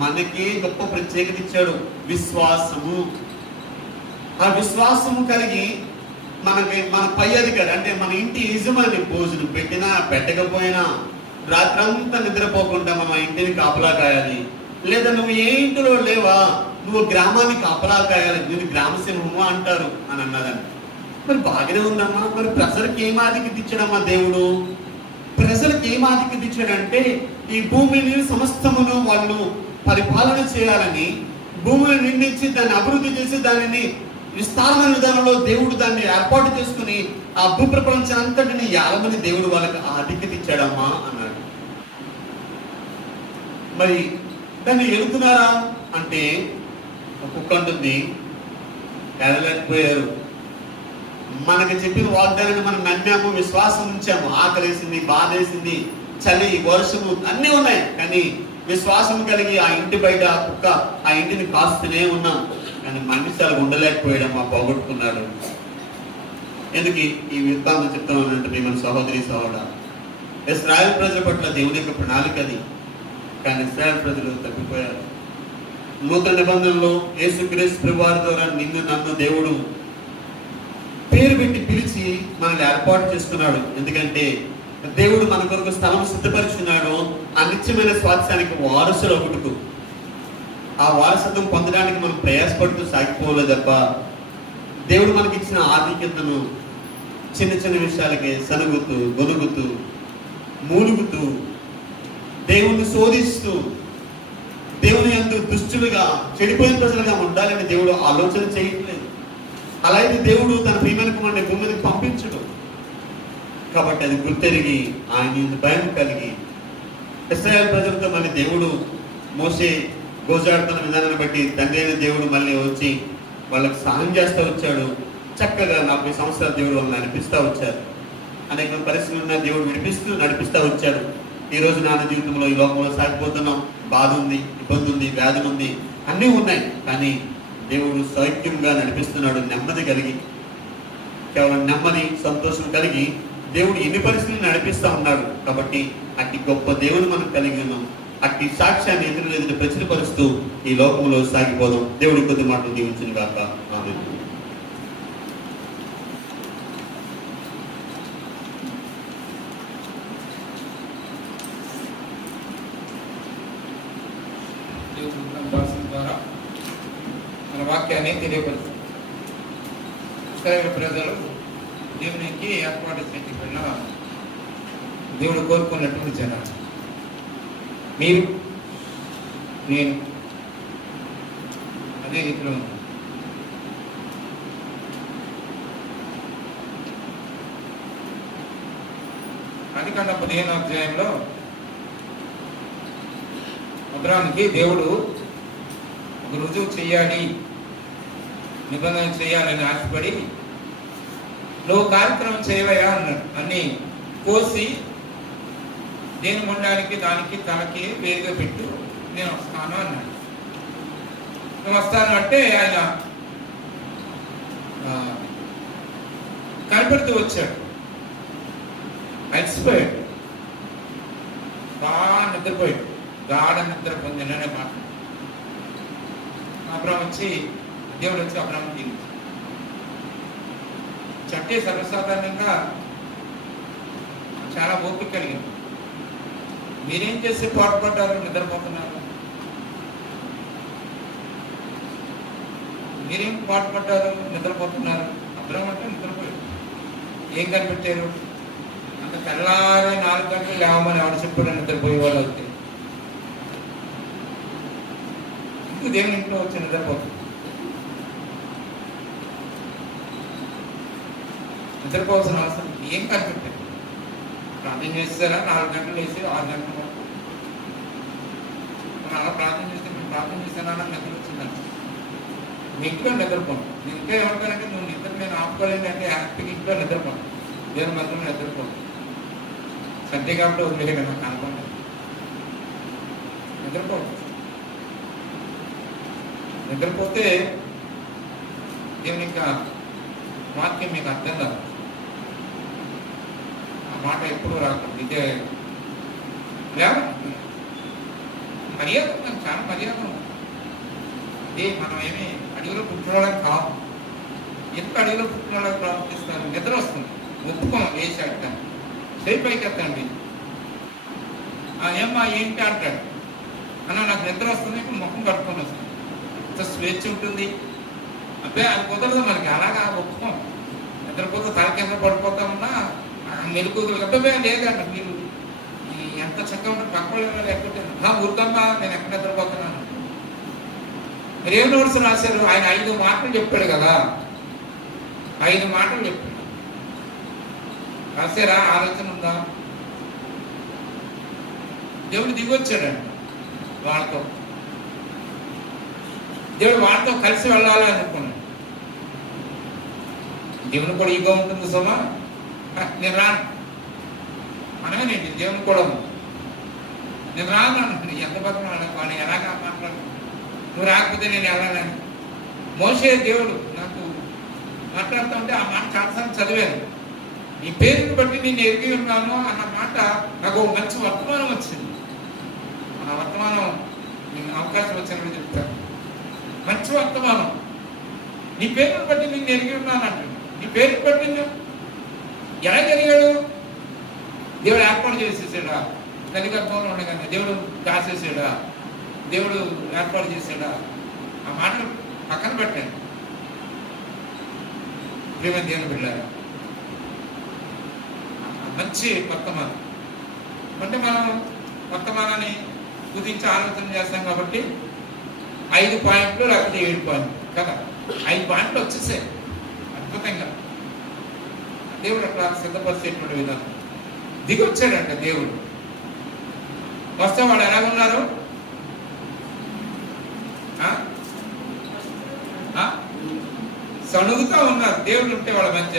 మనకే గొప్ప ప్రత్యేకత ఇచ్చాడు, విశ్వాసము. ఆ విశ్వాసము కలిగి మన పై అధికారి అంటే మన ఇంటి యజమాని భోజనం పెట్టినా పెట్టకపోయినా రాత్రంతా నిద్రపోకుండా మన ఇంటిని కాపలా కాయాలి. లేదా నువ్వు ఏ ఇంటిలో లేవా, నువ్వు గ్రామాన్ని కాపలా కాయాలి, నేను గ్రామ సింహము అంటారు అని అన్నదంట. మరి బాగానే ఉందమ్మా, మరి ప్రజలకు ఏం ఆధిక్యత ఇచ్చాడమ్మా దేవుడు? ప్రజలకు ఏం ఆధిక్యత ఇచ్చాడంటే, ఈ భూమిని సమస్తమును వాళ్ళు పరిపాలన చేయాలని, భూమిని నిర్మించి దాన్ని అభివృద్ధి చేసి దానిని విస్తారమైన విధానంలో దేవుడు దాన్ని ఏర్పాటు చేసుకుని ఆ భూ ప్రపంచం అంతటిని యాలమని దేవుడు వాళ్ళకి ఆధిక్యత ఇచ్చాడమ్మా అన్నాడు. మరి దాన్ని ఎలుగుతున్నారా అంటే ఒక్కొక్క ఉంటుంది, ఎలలేకపోయారు. మనకి చెప్పిన వాగ్దానాన్ని మనం నమ్మాము, విశ్వాసం ఉంచాము. ఆకలేసింది, బాధేసింది, చలి, వర్షము అన్నీ ఉన్నాయి, కానీ విశ్వాసం కలిగి ఆ ఇంటి బయట ఆ కుక్క ఆ ఇంటిని కాస్తూనే ఉన్నాం. కానీ మనిషాలు ఉండలేకపోయాడమ్మా, పోగొట్టుకున్నాడు. ఎందుకు ఈ వృత్తాంతం చెప్తామనంటే మన సహోదరి సహోదర, ఇశ్రాయేల్ ప్రజల పట్ల దేవుని యొక్క ప్రణాళిక అది. కానీ ఇశ్రాయేల్ ప్రజలు తప్పిపోయారు. నూతన నిబంధనలో యేసుక్రీస్తు ప్రభువారి ద్వారా నిన్ను నన్ను దేవుడు పేరు పెట్టి పిలిచి మనల్ని ఏర్పాటు చేసుకున్నాడు. ఎందుకంటే దేవుడు మన కొరకు స్థలం సిద్ధపరుచుకున్నాడు, ఆ నిత్యమైన స్వాస్థ్యానికి వారసులు ఒకటుకు. ఆ వారసత్వం పొందడానికి మనం ప్రయాసపడుతూ సాగిపోలేదు తప్ప, దేవుడు మనకి ఇచ్చిన ఆధిక్యతను చిన్న చిన్న విషయాలకి సనుగుతూ, గొనుగుతూ, మూలుగుతూ, దేవుణ్ణి శోధిస్తూ, దేవుని యందు దుష్టులుగా, చెడిపోయిన ప్రజలుగా ఉండాలని దేవుడు ఆలోచన చేయట్లేదు. అలా అయితే దేవుడు తన ప్రియమైన కుమారుని భూమి మీదకి పంపించడు. కాబట్టి అది గుర్తెరిగి ఆయన భయం కలిగి ఇశ్రాయేలు ప్రజలతో మళ్ళీ దేవుడు మోసే గోజాడుతున్న విధానాన్ని బట్టి తండ్రి అయిన దేవుడు మళ్ళీ వచ్చి వాళ్ళకి సహాయం చేస్తూ వచ్చాడు. చక్కగా 40 సంవత్సరాల దేవుడు వాళ్ళని నడిపిస్తూ వచ్చారు. అనేక పరిస్థితులు దేవుడు నడిపిస్తూ వచ్చాడు. ఈ రోజు నా జీవితంలో ఈ లోకంలో సాగిపోతున్నాం. బాధ ఉంది, ఇబ్బంది ఉంది, వ్యాధి ఉంది, అన్నీ ఉన్నాయి. కానీ దేవుడు సౌఖ్యంగా నడిపిస్తున్నాడు. నెమ్మది కలిగి, కేవలం నెమ్మది, సంతోషం కలిగి దేవుడు ఎన్ని పరిస్థితులు నడిపిస్తూ ఉన్నాడు. కాబట్టి అట్టి గొప్ప దేవుడు మనం కలిగి ఉన్నాం. అట్టి సాక్ష్యాన్ని ఎదురు ప్రచురపరుస్తూ ఈ లోకంలో సాగిపోదాం. దేవుడి కొద్ది మాటలు దీవించును గాక. ఆమేన్. ద్వారా మన వాక్యాన్ని తెలియపరుస్తుంది. ఇశ్రాయేలు ప్రజలు దేవునికి ఏర్పాటు చేయబడిన దేవుడు కోరుకున్నటువంటి జనాలు. మీరు నేను అదే రీతిలో ఉంది. ఆదికాండ 15వ అధ్యాయంలో అబ్రాహాముకి దేవుడు ఒక రుజువు చెయ్యాలి నిబంధన చేయాలని ఆశపడి నువ్వు కార్యక్రమం చేయవయా అన్నాడు. అన్ని కోసి దేని మొండానికి దానికి తలకి వేరుగా పెట్టు, నేను వస్తాను అన్నాడు. నువ్వు వస్తాను అంటే ఆయన కనపడుతూ వచ్చాడు. అలసిపోయాడు, బాగా నిద్రపోయాడు, గాఢ నిద్ర పొందిననే మాట. అబ్రాహం వచ్చి దేవుడు వచ్చి అబ్రాహం దిగి చట్టే సర్వసాధారణంగా చాలా ఓపిక కలిగింది. మీరేం చేసి పాటుపడ్డారు, నిద్రపోతున్నారు? మీరేం పాటుపడ్డారు, నిద్రపోతున్నారు? అబ్రాహం అంటే నిద్రపోయాడు. ఏం కనిపెట్టారు? అంత తెల్లారే 4 గంటలు లేవమని ఎవరు చెప్పారు? నిద్రపోయేవాళ్ళు అవుతాయి. ఇంకో దేవుని ఇంట్లో వచ్చి నిద్రపోతుంది. నిద్రపోవాల్సిన అవసరం ఏం కనిపెట్టారు? ప్రార్థన చేస్తారా? 4 గంటలు వేసి 6 గంటల వరకు మనం అలా ప్రార్థన చేస్తే మేము ప్రార్థన చేస్తానని నిద్ర వచ్చిందంట. మీ ఇంట్లో నిద్రపోను. నేను ఇంకా ఏమంటానంటే నువ్వు నిద్ర నేను ఆపుకోలేను అంటే హ్యాపీగా ఇంట్లో నిద్రపోను, దేవుని మంత్రం నిద్రపోను. సంతే కాబట్టి వదిలేడు నాకు అనుకోండి, నిద్రపోను. నిద్రపోతే దేవుని ఇంకా వాక్యం మీకు అర్థం కాదు. ఆ మాట ఎప్పుడు రాకూడదు. ఇదే మర్యాద ఉంది, చాలా మర్యాద ఉంది. ఇదే మనం ఏమి అడవిలో పుట్టినోళ్ళకి కాదు. ఎందుకు అడవిలో పుట్టినోళ్ళకి ప్రవర్తిస్తారు? నిద్ర వస్తుంది, ఒప్పుకోం, వేసి అడతాను, చేయి పైకి ఎత్తండి. ఏమ్మా ఏంటి అంటాడు. అన్న నాకు నిద్ర వస్తుంది, ముఖం కట్టుకొని వస్తుంది, ఇంత స్వేచ్ఛ ఉంటుంది. అబ్బాయి అది కుదరదు మనకి, అలాగా ఒప్పుకోం. నిద్రపోతే తల కింద పడిపోతా ఉన్నా మెలుకుదులు అబ్బాయి లేదంట. మీరు ఎంత చక్కగా ఉంటుంది, పక్కన లేకపోతే ఊరుకమ్మా నేను ఎక్కడ నిద్రపోతున్నాను. మీరు ఏం నోట్స్ రాశారు? ఆయన 5 మాటలు చెప్పాడు కదా, 5 మాటలు చెప్పాడు. రాశారా? ఆలోచన ఉందా? దేవుడు దిగొచ్చాడండి వాళ్ళతో. దేవుడు వాళ్ళతో కలిసి వెళ్ళాలి అనుకున్నాడు. దేవుని కూడా ఈగో ఉంటుంది సోమా, నేను రాను. మనమేనండి దేవుని కూడా నేను రాను అంటుంది. ఎంత బతుకున్నాడు వాడిని ఎలాగా మాట్లాడు, నువ్వు రాకపోతే నేను వెళ్ళాలని. మోషే దేవుడు నాకు మాట్లాడుతూ ఉంటే ఆ మాట చాలాసార్లు చదివాను. నీ పేరుని బట్టి నేను ఎరిగి ఉన్నాను అన్న మాట నాకు ఒక మంచి వర్తమానం వచ్చింది. ఆ వర్తమానం నేను అవకాశం వచ్చినప్పుడు చెప్తాను. మంచి వర్తమానం. నీ పేరుని బట్టి నేను ఎరిగి ఉన్నాను అంటాడు. నీ పేరుని బట్టి ఎలా జరిగాడు? దేవుడు ఏర్పాటు చేసేసాడా? తల్లి గర్భంలో ఉండగానే దేవుడు దాచేసాడా? దేవుడు ఏర్పాటు చేసాడా? ఆ మాటలు పక్కన పెట్టాను. ప్రేమ దేవుని బిడ్డలారా, మంచి వర్తమానం అంటే మనం వర్తమానాన్ని కుదించి ఆలోచన చేస్తాం కాబట్టి 5 పాయింట్లు లేకపోతే 7 పాయింట్లు కదా, 5 పాయింట్లు వచ్చేసాయి అద్భుతంగా. దేవుడు అట్లా సిద్ధపరిచేటువంటి విధానం. దిగొచ్చాడంట దేవుడు. వస్తే వాళ్ళు ఎలాగున్నారు? సణుగుతా ఉన్నారు. దేవుడు ఉంటే వాళ్ళ మధ్య.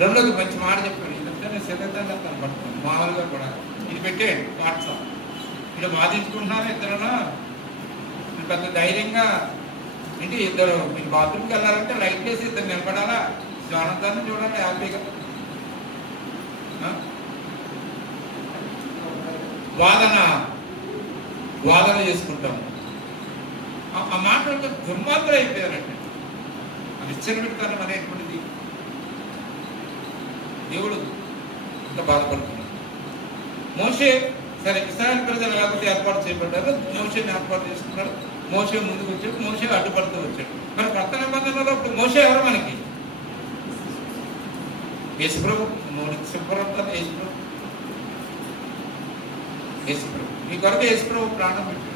రెండోది మంచి మాట చెప్పాడు. ఇదంతా సిద్ధంగా కనపడుతుంది. మామూలుగా కూడా ఇది పెట్టేయండి వాట్సాప్. ఇక్కడ బాధించుకుంటున్నారు ఇద్దరునా, పెద్ద ధైర్యంగా ఏంటి ఇద్దరు మీరు బాత్రూమ్కి వెళ్ళాలంటే లైట్ వేసి ఇద్దరు నిలబడాలా, జ్వరంతాన్ని చూడాలి హ్యాపీగా. వాదన చేసుకుంటాం. ఆ మాటలకు దుర్మార్గులు అయిపోయారంటే విచ్చలవిడితనం అనేటువంటిది. దేవుడు ఇంత బాధపడుతున్నాడు. మోషే సరే ఇశ్రాయేలు ప్రజలు లేకపోతే ఏర్పాటు చేయబడ్డారు. మోషేని ఏర్పాటు చేసుకున్నాడు. మోషే ముందుకు వచ్చాడు, మోషే అడ్డుపడుతూ వచ్చాడు. మరి కొత్త నిబంధనలో ఇప్పుడు మోషే ఎవరు మనకి? యేసుప్రభు. యేసుప్రభు యేసుప్రభు మీ కొరకు యేసుప్రభు ప్రాణం పెట్టాడు.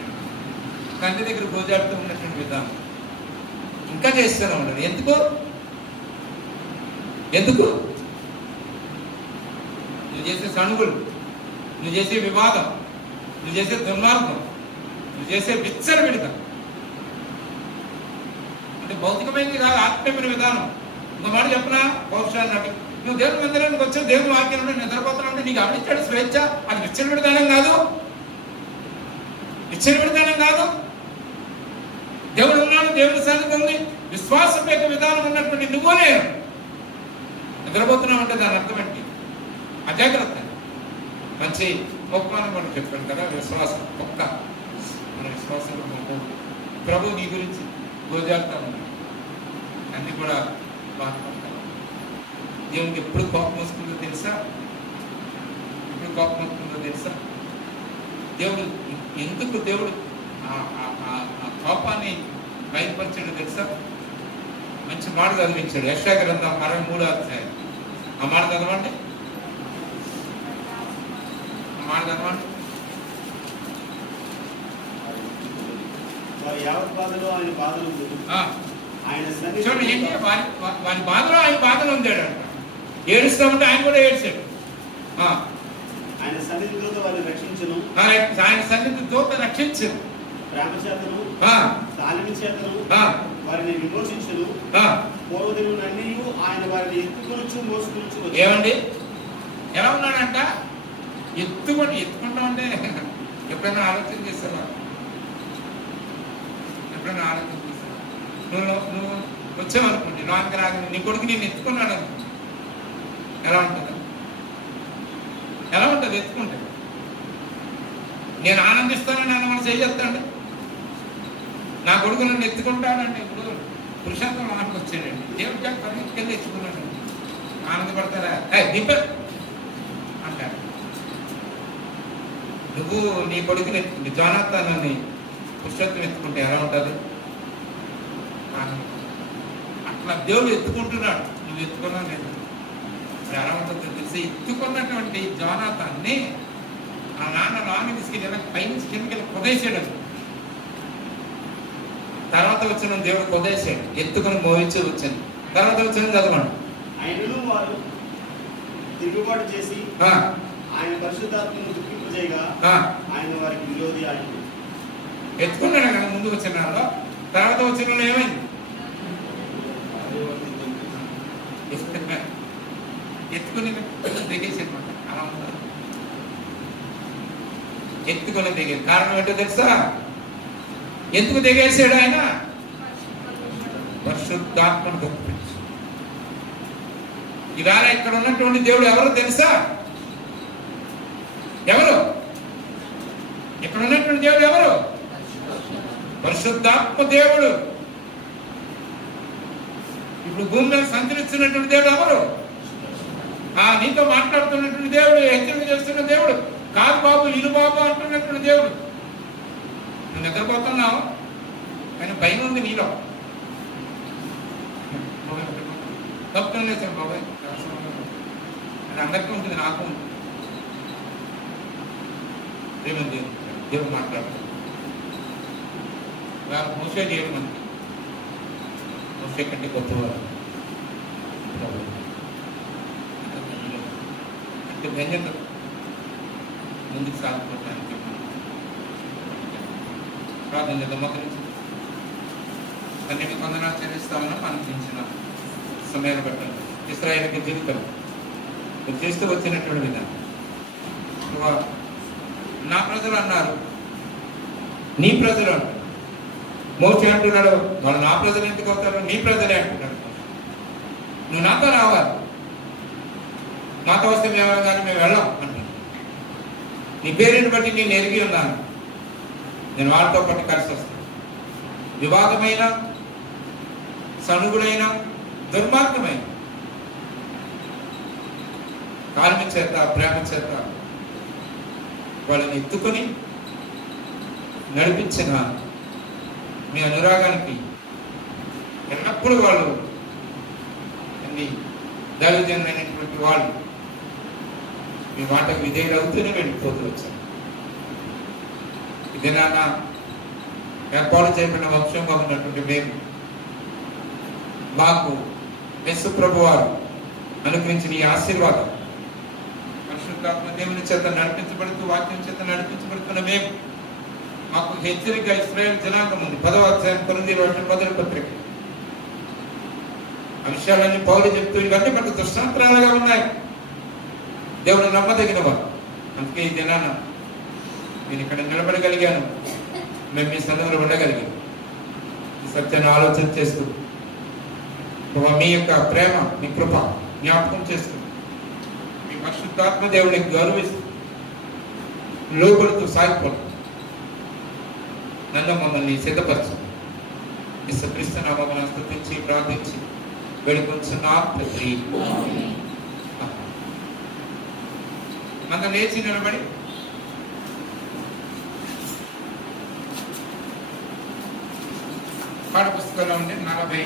తండ్రి దగ్గర గోజాడుతూ ఉన్నటువంటి విధానం ఇంకా చేస్తూనే ఉండదు. ఎందుకు నువ్వు చేసే సణుగులు, నువ్వు చేసే వివాదం, నువ్వు చేసే దుర్మార్గం, నువ్వు చేసే విచ్చలవిడిత అంటే భౌతికమైనది కాదు, ఆత్మీయమైన విధానం. ఇంకో మాట చెప్పనా, పౌరుషాన్ని నువ్వు దేవుని మందిరానికి వచ్చావు, దేవుని వాక్యం ఉంటే నిద్రపోతానంటే నీకు గమనించాడు స్వేచ్ఛ. అది విచ్చల విధానం కాదు, విచ్చల విధానం కాదు. దేవుడు ఉన్నాడు, దేవుని సన్నిధి ఉంది, విశ్వాసం యొక్క విధానం ఉన్నటువంటి నువ్వు నేను నిద్రపోతున్నావు అంటే దాని అర్థం ఏంటి? అజాగ్రత్త. మంచి ఉపమానం మనం చెప్పాను కదా, విశ్వాసం ఒక్క మన విశ్వాసం ప్రభు నీ గురించి గోజాడుతా ఉన్నాడు, అన్ని కూడా బాధపడతాను. దేవునికి ఎప్పుడు కోపం వస్తుందో తెలుసా? ఎప్పుడు కోపం వస్తుందో తెలుసా? దేవుడు ఎందుకు దేవుడు ఆ కోపాన్ని బయలుపరిచాడో తెలుసా? మంచి మాట చదివించాడు. యెషయా గ్రంథం 63వ అధ్యాయం. ఆ మాట చదవండి, ఆ మాట చదవండి. వారి యావత్ బాధలో ఆయన బాధలు ఆయన చూడండి ఏంటి, వారి బాధలో ఆయన బాధలు ఉందాడంట. ఏడుస్తా ఉంటే ఆయన కూడా ఏడ్చాడు. ఆయన సన్నిధి దూత వారిని రక్షించును, ఆయన సన్నిధి దూత రక్షించను, ప్రేమ చేతను తాలిమి చేతను వారిని విమోచించును. పూర్వదినులన్నీ ఆయన వారిని ఎత్తుకొనుచు మోసుకొనుచు. ఏమండి ఎలా ఉన్నాడంట? ఎత్తుకుంటా ఉంటే ఎప్పుడైనా ఆలోచన చేసావా? ఎప్పుడైనా ఆలోచన చేసావా? నువ్వు వచ్చావనుకోండి, లోనికి రాగానే నీ కొడుకు నేను ఎత్తుకున్నాడు అనుకో, ఎలా ఉంటుంది? ఎలా ఉంటుంది ఎత్తుకుంటే? నేను ఆనందిస్తానని ఆయన మనం చేయొస్తాండి. నా కొడుకు నన్ను ఎత్తుకుంటాడంటే, ఇప్పుడు పురుషార్థం మనకు వచ్చాడండి, దేవుడి జాతి పరిగెత్తుకెళ్ళి ఎత్తుకున్నాడు, ఆనందపడతారా? దింప అంటారు. నువ్వు నీ కొడుకుని జోనాతాన్ని పురుషత్వం ఎత్తుకుంటే ఎలా ఉంటుంది? అట్లా దేవుడు ఎత్తుకుంటున్నాడు, నువ్వు ఎత్తుకున్నావు లేదు. ఇప్పుడు ఎలా ఉంటుందో తెలిసి ఎత్తుకున్నటువంటి జోనాతాన్ని ఆ నాన్న రాని తీసుకెళ్ళి పైనుంచి కిందకి కొదేసాడు. తర్వాత వచ్చిన దేవుడు కొదేసాడు, ఎత్తుకుని మోయించి వచ్చాను. తర్వాత వచ్చిన చదవండి. ఆయనను వారు తిరుగుబాటు చేసి ఆయన పరిశుద్ధాత్మను దుఃఖింపజేయగా ఆయన వారికి విరోధి ఆయన ఎత్తుకున్నాడు కదా ముందు వచ్చిన వాళ్ళు. తర్వాత వచ్చిన వాళ్ళు ఏమైంది? ఎత్తుకుని దిగేసాడు. అలా ఉంటుంది, ఎత్తుకుని దిగేది. కారణం ఏంటో తెలుసా? ఎందుకు దిగేసాడు ఆయన? పరిశుద్ధాత్మను దుఃఖించు. ఇవాళ ఇక్కడ ఉన్నటువంటి దేవుడు ఎవరో తెలుసా? ఎవరు? ఇక్కడ ఉన్నటువంటి దేవుడు ఎవరు? పరిశుద్ధాత్మ దేవుడు. ఇప్పుడు భూమి మీద సంచరిస్తున్నటువంటి దేవుడు ఎవరు? నీతో మాట్లాడుతున్నటువంటి దేవుడు, హెచ్చరిక చేస్తున్న దేవుడు కాదు బాబు, ఇరు బాబు అంటున్నటువంటి దేవుడు. నువ్వు నిద్రపోతున్నావు కానీ భయం ఉంది నీలో. తప్పని లేచాను బాబాయ్, అది అందరికీ ఉంటుంది, నాకు ఉంటుంది. ఏమంది దేవుడు మాట్లాడుతుంది. మోసే దేవుడు మనకి, మోసే కంటే గొప్పవారు. అంటే భయంగా ముందుకు సాగిపోవడానికి ప్రార్థన చేద్దాం. మోకరించి అన్నిటి కొందనాలు చెల్లిస్తామన్నా అనిపించిన సమయాన్ని పెట్టండి. ఇశ్రాయేలుకి జీవితం మీరు చేస్తూ వచ్చినటువంటి విధానం. నా ప్రజలు అన్నారు, నీ ప్రజలు అంటారు. మోసే అంటున్నాడు, వాళ్ళు నా ప్రజలు ఎందుకు అవుతారు? నీ ప్రజలే అంటున్నాడు. నువ్వు నాతో రావాలి, మాతో వస్తే మేము కానీ మేము వెళ్ళాం అంటున్నాను. నీ పేరుని బట్టి నేను ఎరిగి ఉన్నాను, నేను వాళ్ళతో పాటు కలిసి వస్తాను. వివాదమైన, సనుగుడైన, దుర్మార్గమైన, కాల్మ చేత, ప్రేమ చేత వాళ్ళని ఎత్తుకొని నడిపించిన మీ అనురాగానికి ఎల్లప్పుడూ వాళ్ళు అన్ని దైవజనమైనటువంటి వాళ్ళు మీ మాటకు విధేయులు అవుతూనే వెళ్ళిపోతూ వచ్చారు. ఇదే నాన్న ఏర్పాటు చేయబడిన వంశంగా ఉన్నటువంటి మేము, మాకు యేసు ప్రభు వారు అనుగ్రహించిన ఈ ఆశీర్వాదం, పరిశుద్ధాత్మ దేవుని చేత నడిపించబడుతూ, వాక్యం చేత నడిపించబడుతున్న మేము, మాకు హెచ్చరిక ఇశ్రాయేలు జనాంగం ఉంది. 10వ అధ్యాయం కొరింథీయులకు రాసిన మొదటి పత్రిక ఆ విషయాలన్నీ పౌలు చెప్తూ ఇవన్నీ మనకు దృష్టాంతరాలుగా ఉన్నాయి. దేవుడు నమ్మదగినవాడు. అందుకే ఈ దినాన నేను ఇక్కడ నిలబడగలిగాను, మేము మీ సన్నిధిలో ఉండగలిగాను. ఈ సత్యాన్ని ఆలోచన చేస్తూ మీ యొక్క ప్రేమ, మీ కృప జ్ఞాపకం చేస్తూ మీ పరిశుద్ధాత్మ దేవుడికి గౌరవిస్తూ లోపడుతూ సాగిపోతూ నన్ను మమ్మల్ని సిద్ధపరచు. క్రీస్తు నామమున స్తుతించి ప్రార్థించి వేడుకొంచున్నాం తండ్రి. అంత లేచి నిలబడి పాఠ పుస్తకంలో ఉండే 40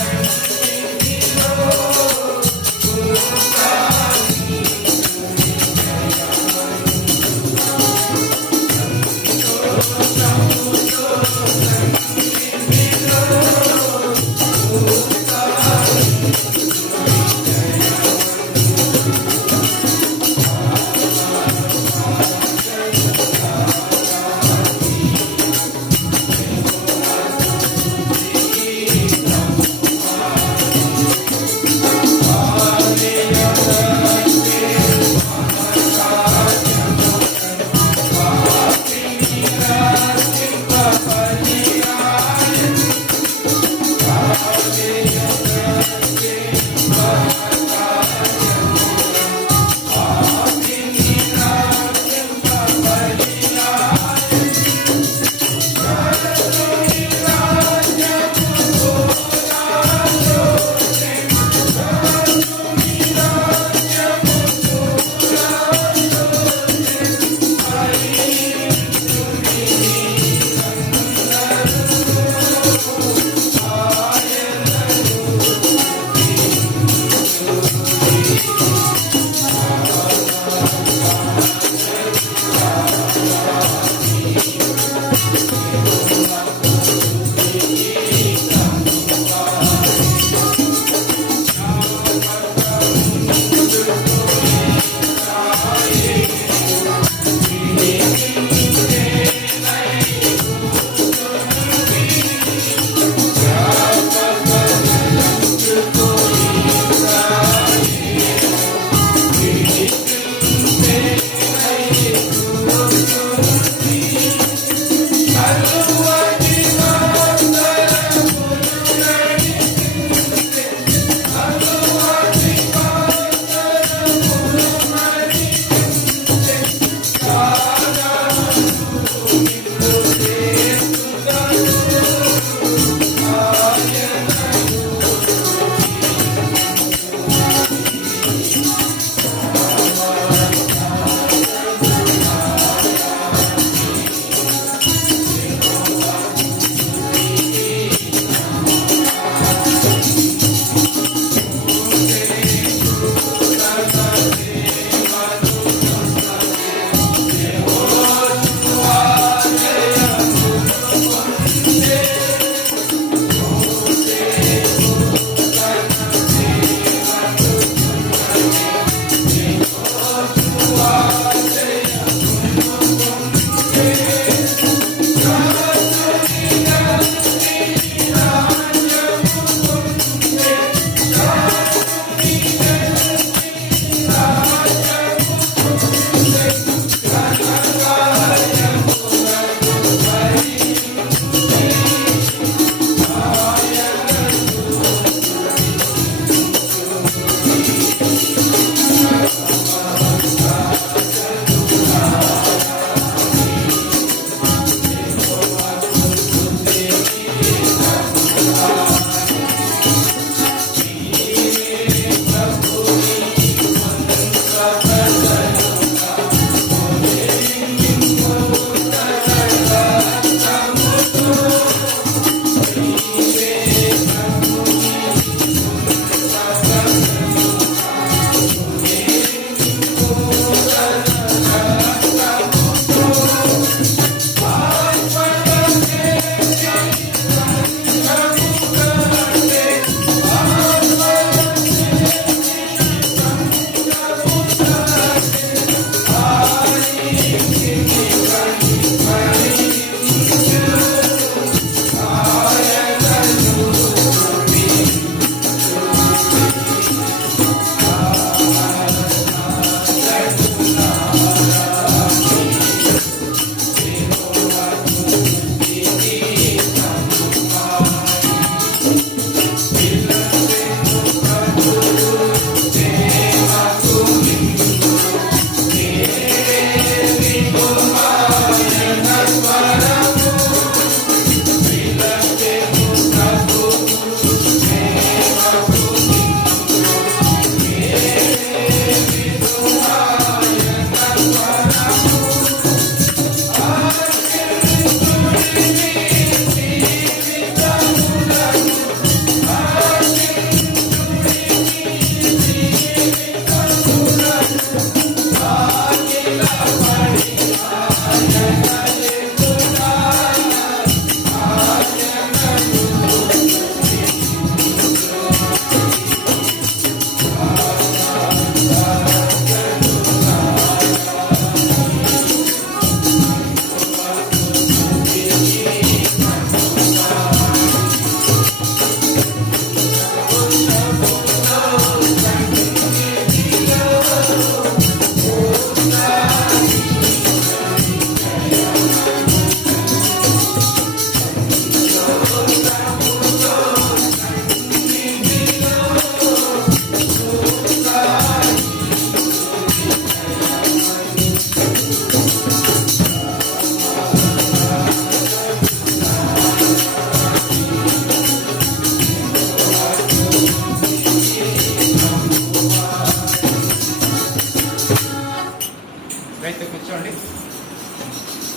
Thank you.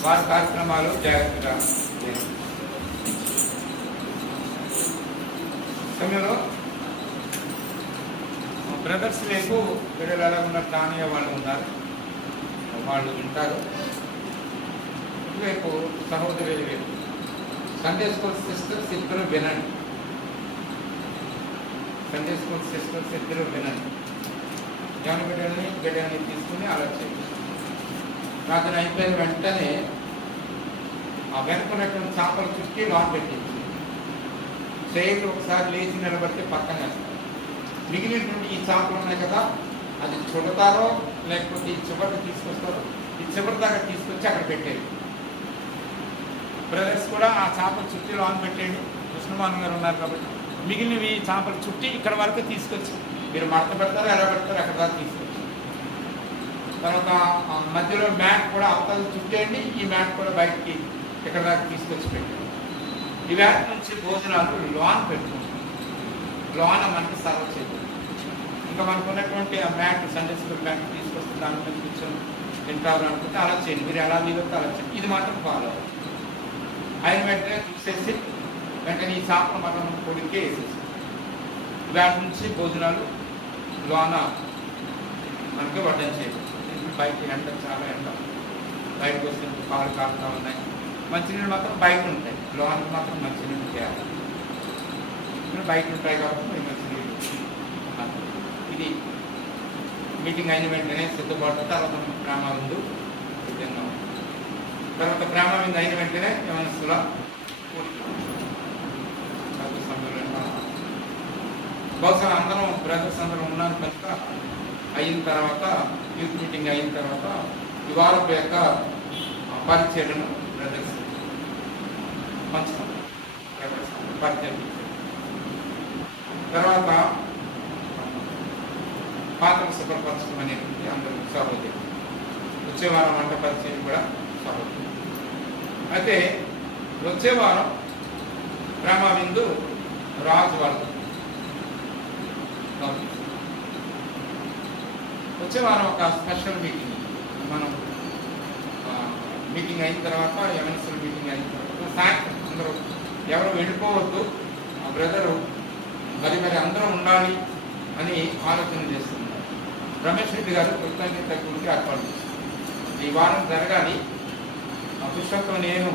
వారి కార్యక్రమాలు జాగ్రత్తగా చేయాలి. సమయంలో బ్రదర్స్ రేపు పిల్లలు ఎలా ఉన్నారు దానియా వాళ్ళు ఉన్నారు, వాళ్ళు వింటారు. రేపు సహోదరులు రేపు సండే స్కూల్ సిస్టర్స్ ఇద్దరు వినండి, సండే స్కూల్ సిస్టర్స్ ఇద్దరు వినండి. జ్ఞాన బిడ్డని తీసుకుని అలా చేయండి. ప్రార్థన అయిపోయిన వెంటనే ఆ వెనుకున్నటువంటి చేపల చుట్టి లాన్ పెట్టించి చైర్లు ఒకసారి లేచి నిలబడితే పక్కన వేస్తారు. మిగిలినటువంటి ఈ చేపలు ఉన్నాయి కదా, అది చుడతారో లేకపోతే ఈ చివరికి తీసుకొస్తారో, ఈ చివరి దాకా తీసుకొచ్చి అక్కడ పెట్టేది. బ్రదర్స్ కూడా ఆ చేపలు చుట్టి లాన్ పెట్టేయండి. కృష్ణమాన్ గారు ఉన్నారు కాబట్టి మిగిలినవి చేపలు చుట్టి ఇక్కడ వరకు తీసుకొచ్చి మీరు మడత పెడతారో ఎలా పెడతారో అక్కడ దాకా తీసుకొచ్చి, తర్వాత మధ్యలో మ్యాట్ కూడా అవతల చుట్టేయండి, ఈ మ్యాట్ కూడా బయటికి ఇక్కడ దాకా తీసుకొచ్చి పెట్టండి. ఈ వ్యాట్ నుంచి భోజనాలు లోన్ పెట్టుకుంటాం, లోన మనకి సర్వ్ చేయాలి. ఇంకా మనకు ఉన్నటువంటి ఆ మ్యాట్ సండే స్కూల్ మ్యాట్ తీసుకొస్తే దాని మీద కూర్చొని తింటారు అనుకుంటే అలా చేయండి. మీరు ఎలా వీలవుతే అలా చేయండి. ఇది మాత్రం ఫాలో అవ్వాలి. ఆయన వెంటనే చూసేసి వెంటనే ఈ చేపలు మనం కొడుకే వేసేసి వ్యాట్ నుంచి భోజనాలు లోన మనకి వడ్డం చేయాలి. బయట ఎండ చాలా ఎండ, బయటకు వస్తే పాలు కాపుతా ఉన్నాయి. మంచినీళ్ళు మాత్రం బయట ఉంటాయి, లోనికి మాత్రం మంచినీళ్ళు చేయాలి. బయట ఉంటాయి కాబట్టి మరి మంచినీళ్ళు. ఇది మీటింగ్ అయిన వెంటనే సిద్ధపడతాం. తర్వాత ప్రేమ ముందు సిద్ధంగా ఉంటుంది. తర్వాత ప్రేమ మీద అయిన వెంటనే యవనస్తుల బహుశా అందరం బ్రదర్స్ అందరం ఉన్నాను కనుక అయిన తర్వాత యూత్ మీటింగ్ అయిన తర్వాత ఈ వారం యొక్క పరిచయను బ్రదర్స్ పంచుతాం. పరిచయం తర్వాత పాత్రలు శుభ్రపరచడం అనేటువంటి అందరూ సహోదయం. వచ్చే వారం వంట పరిచయం కూడా సహోదయం. అయితే వచ్చే వారం ప్రేమ విందు రాజు వాళ్ళు. వచ్చే వారం ఒక స్పెషల్ మీటింగ్. మనం మీటింగ్ అయిన తర్వాత యవనస్తుల మీటింగ్ అయిన తర్వాత సాయంత్రం అందరూ ఎవరు వెళ్ళిపోవద్దు, ఆ బ్రదరు మరి అందరూ ఉండాలి అని ఆలోచన చేస్తున్నారు. రమేష్ రెడ్డి గారు కృతజ్ఞత గురించి ఏర్పాటు చేస్తారు. ఈ వారం జరగాలి. పుష్పంతో నేను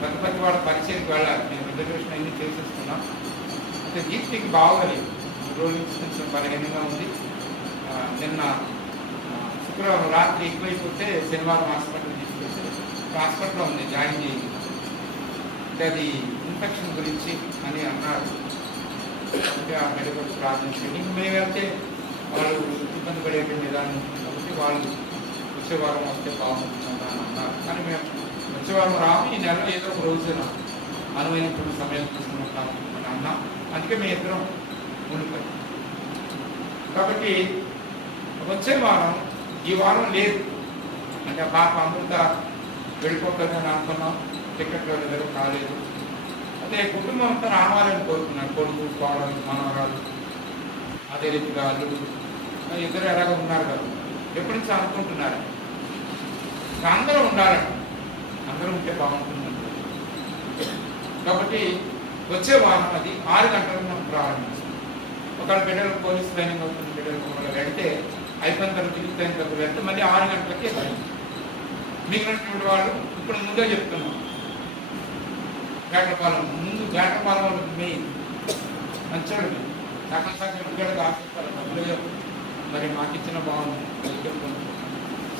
ప్రతి వాడు పరిచయకి వెళ్ళాలి. నేను రిజర్వేషన్ అన్ని చేసేస్తున్నాను. అయితే దీప్తికి బాగోలేదు, రోజు నుంచి కొంచెం బలహీనంగా ఉంది. నిన్న శుక్రవారం రాత్రి ఎక్కువైపోతే శనివారం హాస్పిటల్ తీసుకెళ్తే హాస్పిటల్లో ఉంది, జాయిన్ చేయండి. అంటే అది ఇన్ఫెక్షన్ గురించి అని అన్నారు. అంటే ఆ మెడికల్ ప్రార్థించండి. మేము వెళ్తే వాళ్ళు ఇబ్బంది పడేటువంటి విధానం కాబట్టి వాళ్ళు వచ్చేవారం వస్తే బాగుంటుందా అని అన్నారు. కానీ మేము వచ్చేవారం రాము, ఈ నెలలో ఏదో ఒక రోజున అనువైనటువంటి సమయం తీసుకుంటాం అని అన్నాం. అందుకే మేము ఇద్దరం ఉండిపోయాం. కాబట్టి వచ్చే వారం ఈ వారం లేదు. అంటే పాప అమృత వెళ్ళిపోతుందని అనుకున్నాం, టికెట్లు దగ్గర కాలేదు. అదే కుటుంబం అంతా రావాలని కోరుకున్నాను. కొడుకు, కోడలు, మనవరాలు, అదే రీతిగా అల్లుడు ఇద్దరు ఎలాగ ఉన్నారు కదా, ఎప్పటి నుంచి అనుకుంటున్నారు. అందరూ ఉండాలండి, అందరూ ఉంటే బాగుంటుంది. కాబట్టి వచ్చే వారం అది 6 గంటలకు మనం ప్రారంభిస్తాం. ఒకవేళ బిడ్డలకు పోలీస్ ట్రైనింగ్ అవుతుంది, బిడ్డలకు వెళ్తే అయిపోయిన తర్వాత తిరిగి అయిన తర్వాత వెళ్తే మళ్ళీ 6 గంటలకే మిగిలినటువంటి వాళ్ళు ఇప్పుడు ముందే చెప్తున్నాం. వేటపాలెం ముందు వేటపాలెం మెయిన్ మంచోడు సగం ఉద్యోగ ఆశిస్తారు. మరి మాకు ఇచ్చిన బాగుంది.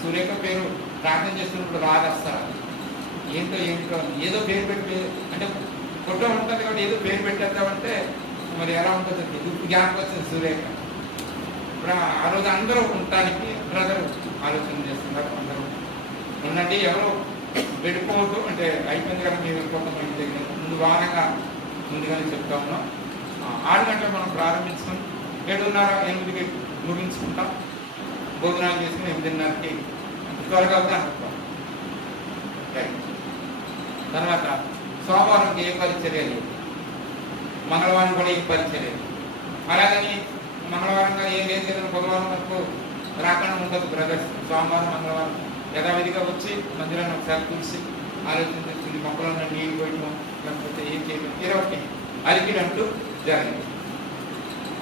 సురేఖ పేరు ప్రార్థన చేస్తున్నప్పుడు రాదేస్తారా? ఏంటో ఏదో పేరు పెట్టి అంటే ఫోటో ఉంటుంది కాబట్టి ఏదో పేరు పెట్టేద్దామంటే మరి ఎలా ఉంటుంది? జ్ఞాపకం వచ్చింది సురేఖ. ఇప్పుడు ఆ రోజు అందరూ ఉండటానికి బ్రదర్ ఆలోచన చేస్తున్నారు. అందరూ ఉండండి, ఎవరో వెళ్ళిపోవద్దు. అంటే అయిపోయింది కదా మేము వెళ్ళిపోతాం ఇంటి దగ్గర ముందు వారంగా ముందుగానే చెప్తా ఉన్నాం. 6 గంటలకు మనం ప్రారంభించుకొని 7:30, 8కి ముగించుకుంటాం. భోజనాలు చేసుకుని 8:30కి త్వరగా అనుకుంటాం. రైట్. తర్వాత సోమవారంకి ఏ పరిచర్య లేదు, మంగళవారం కూడా ఏ పరిచర్య లేదు. అలాగని మంగళవారం ఏం లేదు కదా బుధవారం వరకు రాకుండా ఉండదు బ్రదర్స్. సోమవారం, మంగళవారం యథావిధిగా వచ్చి మందిరాన్ని ఒకసారి చూసి ఆలోచన చేసుకుని మొక్కలను నీళ్ళు పోయడం లేకపోతే ఏం చేయడం ఇరవై అలికినట్టు జరిగింది.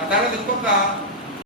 ఆ తర్వాత ఇంకొక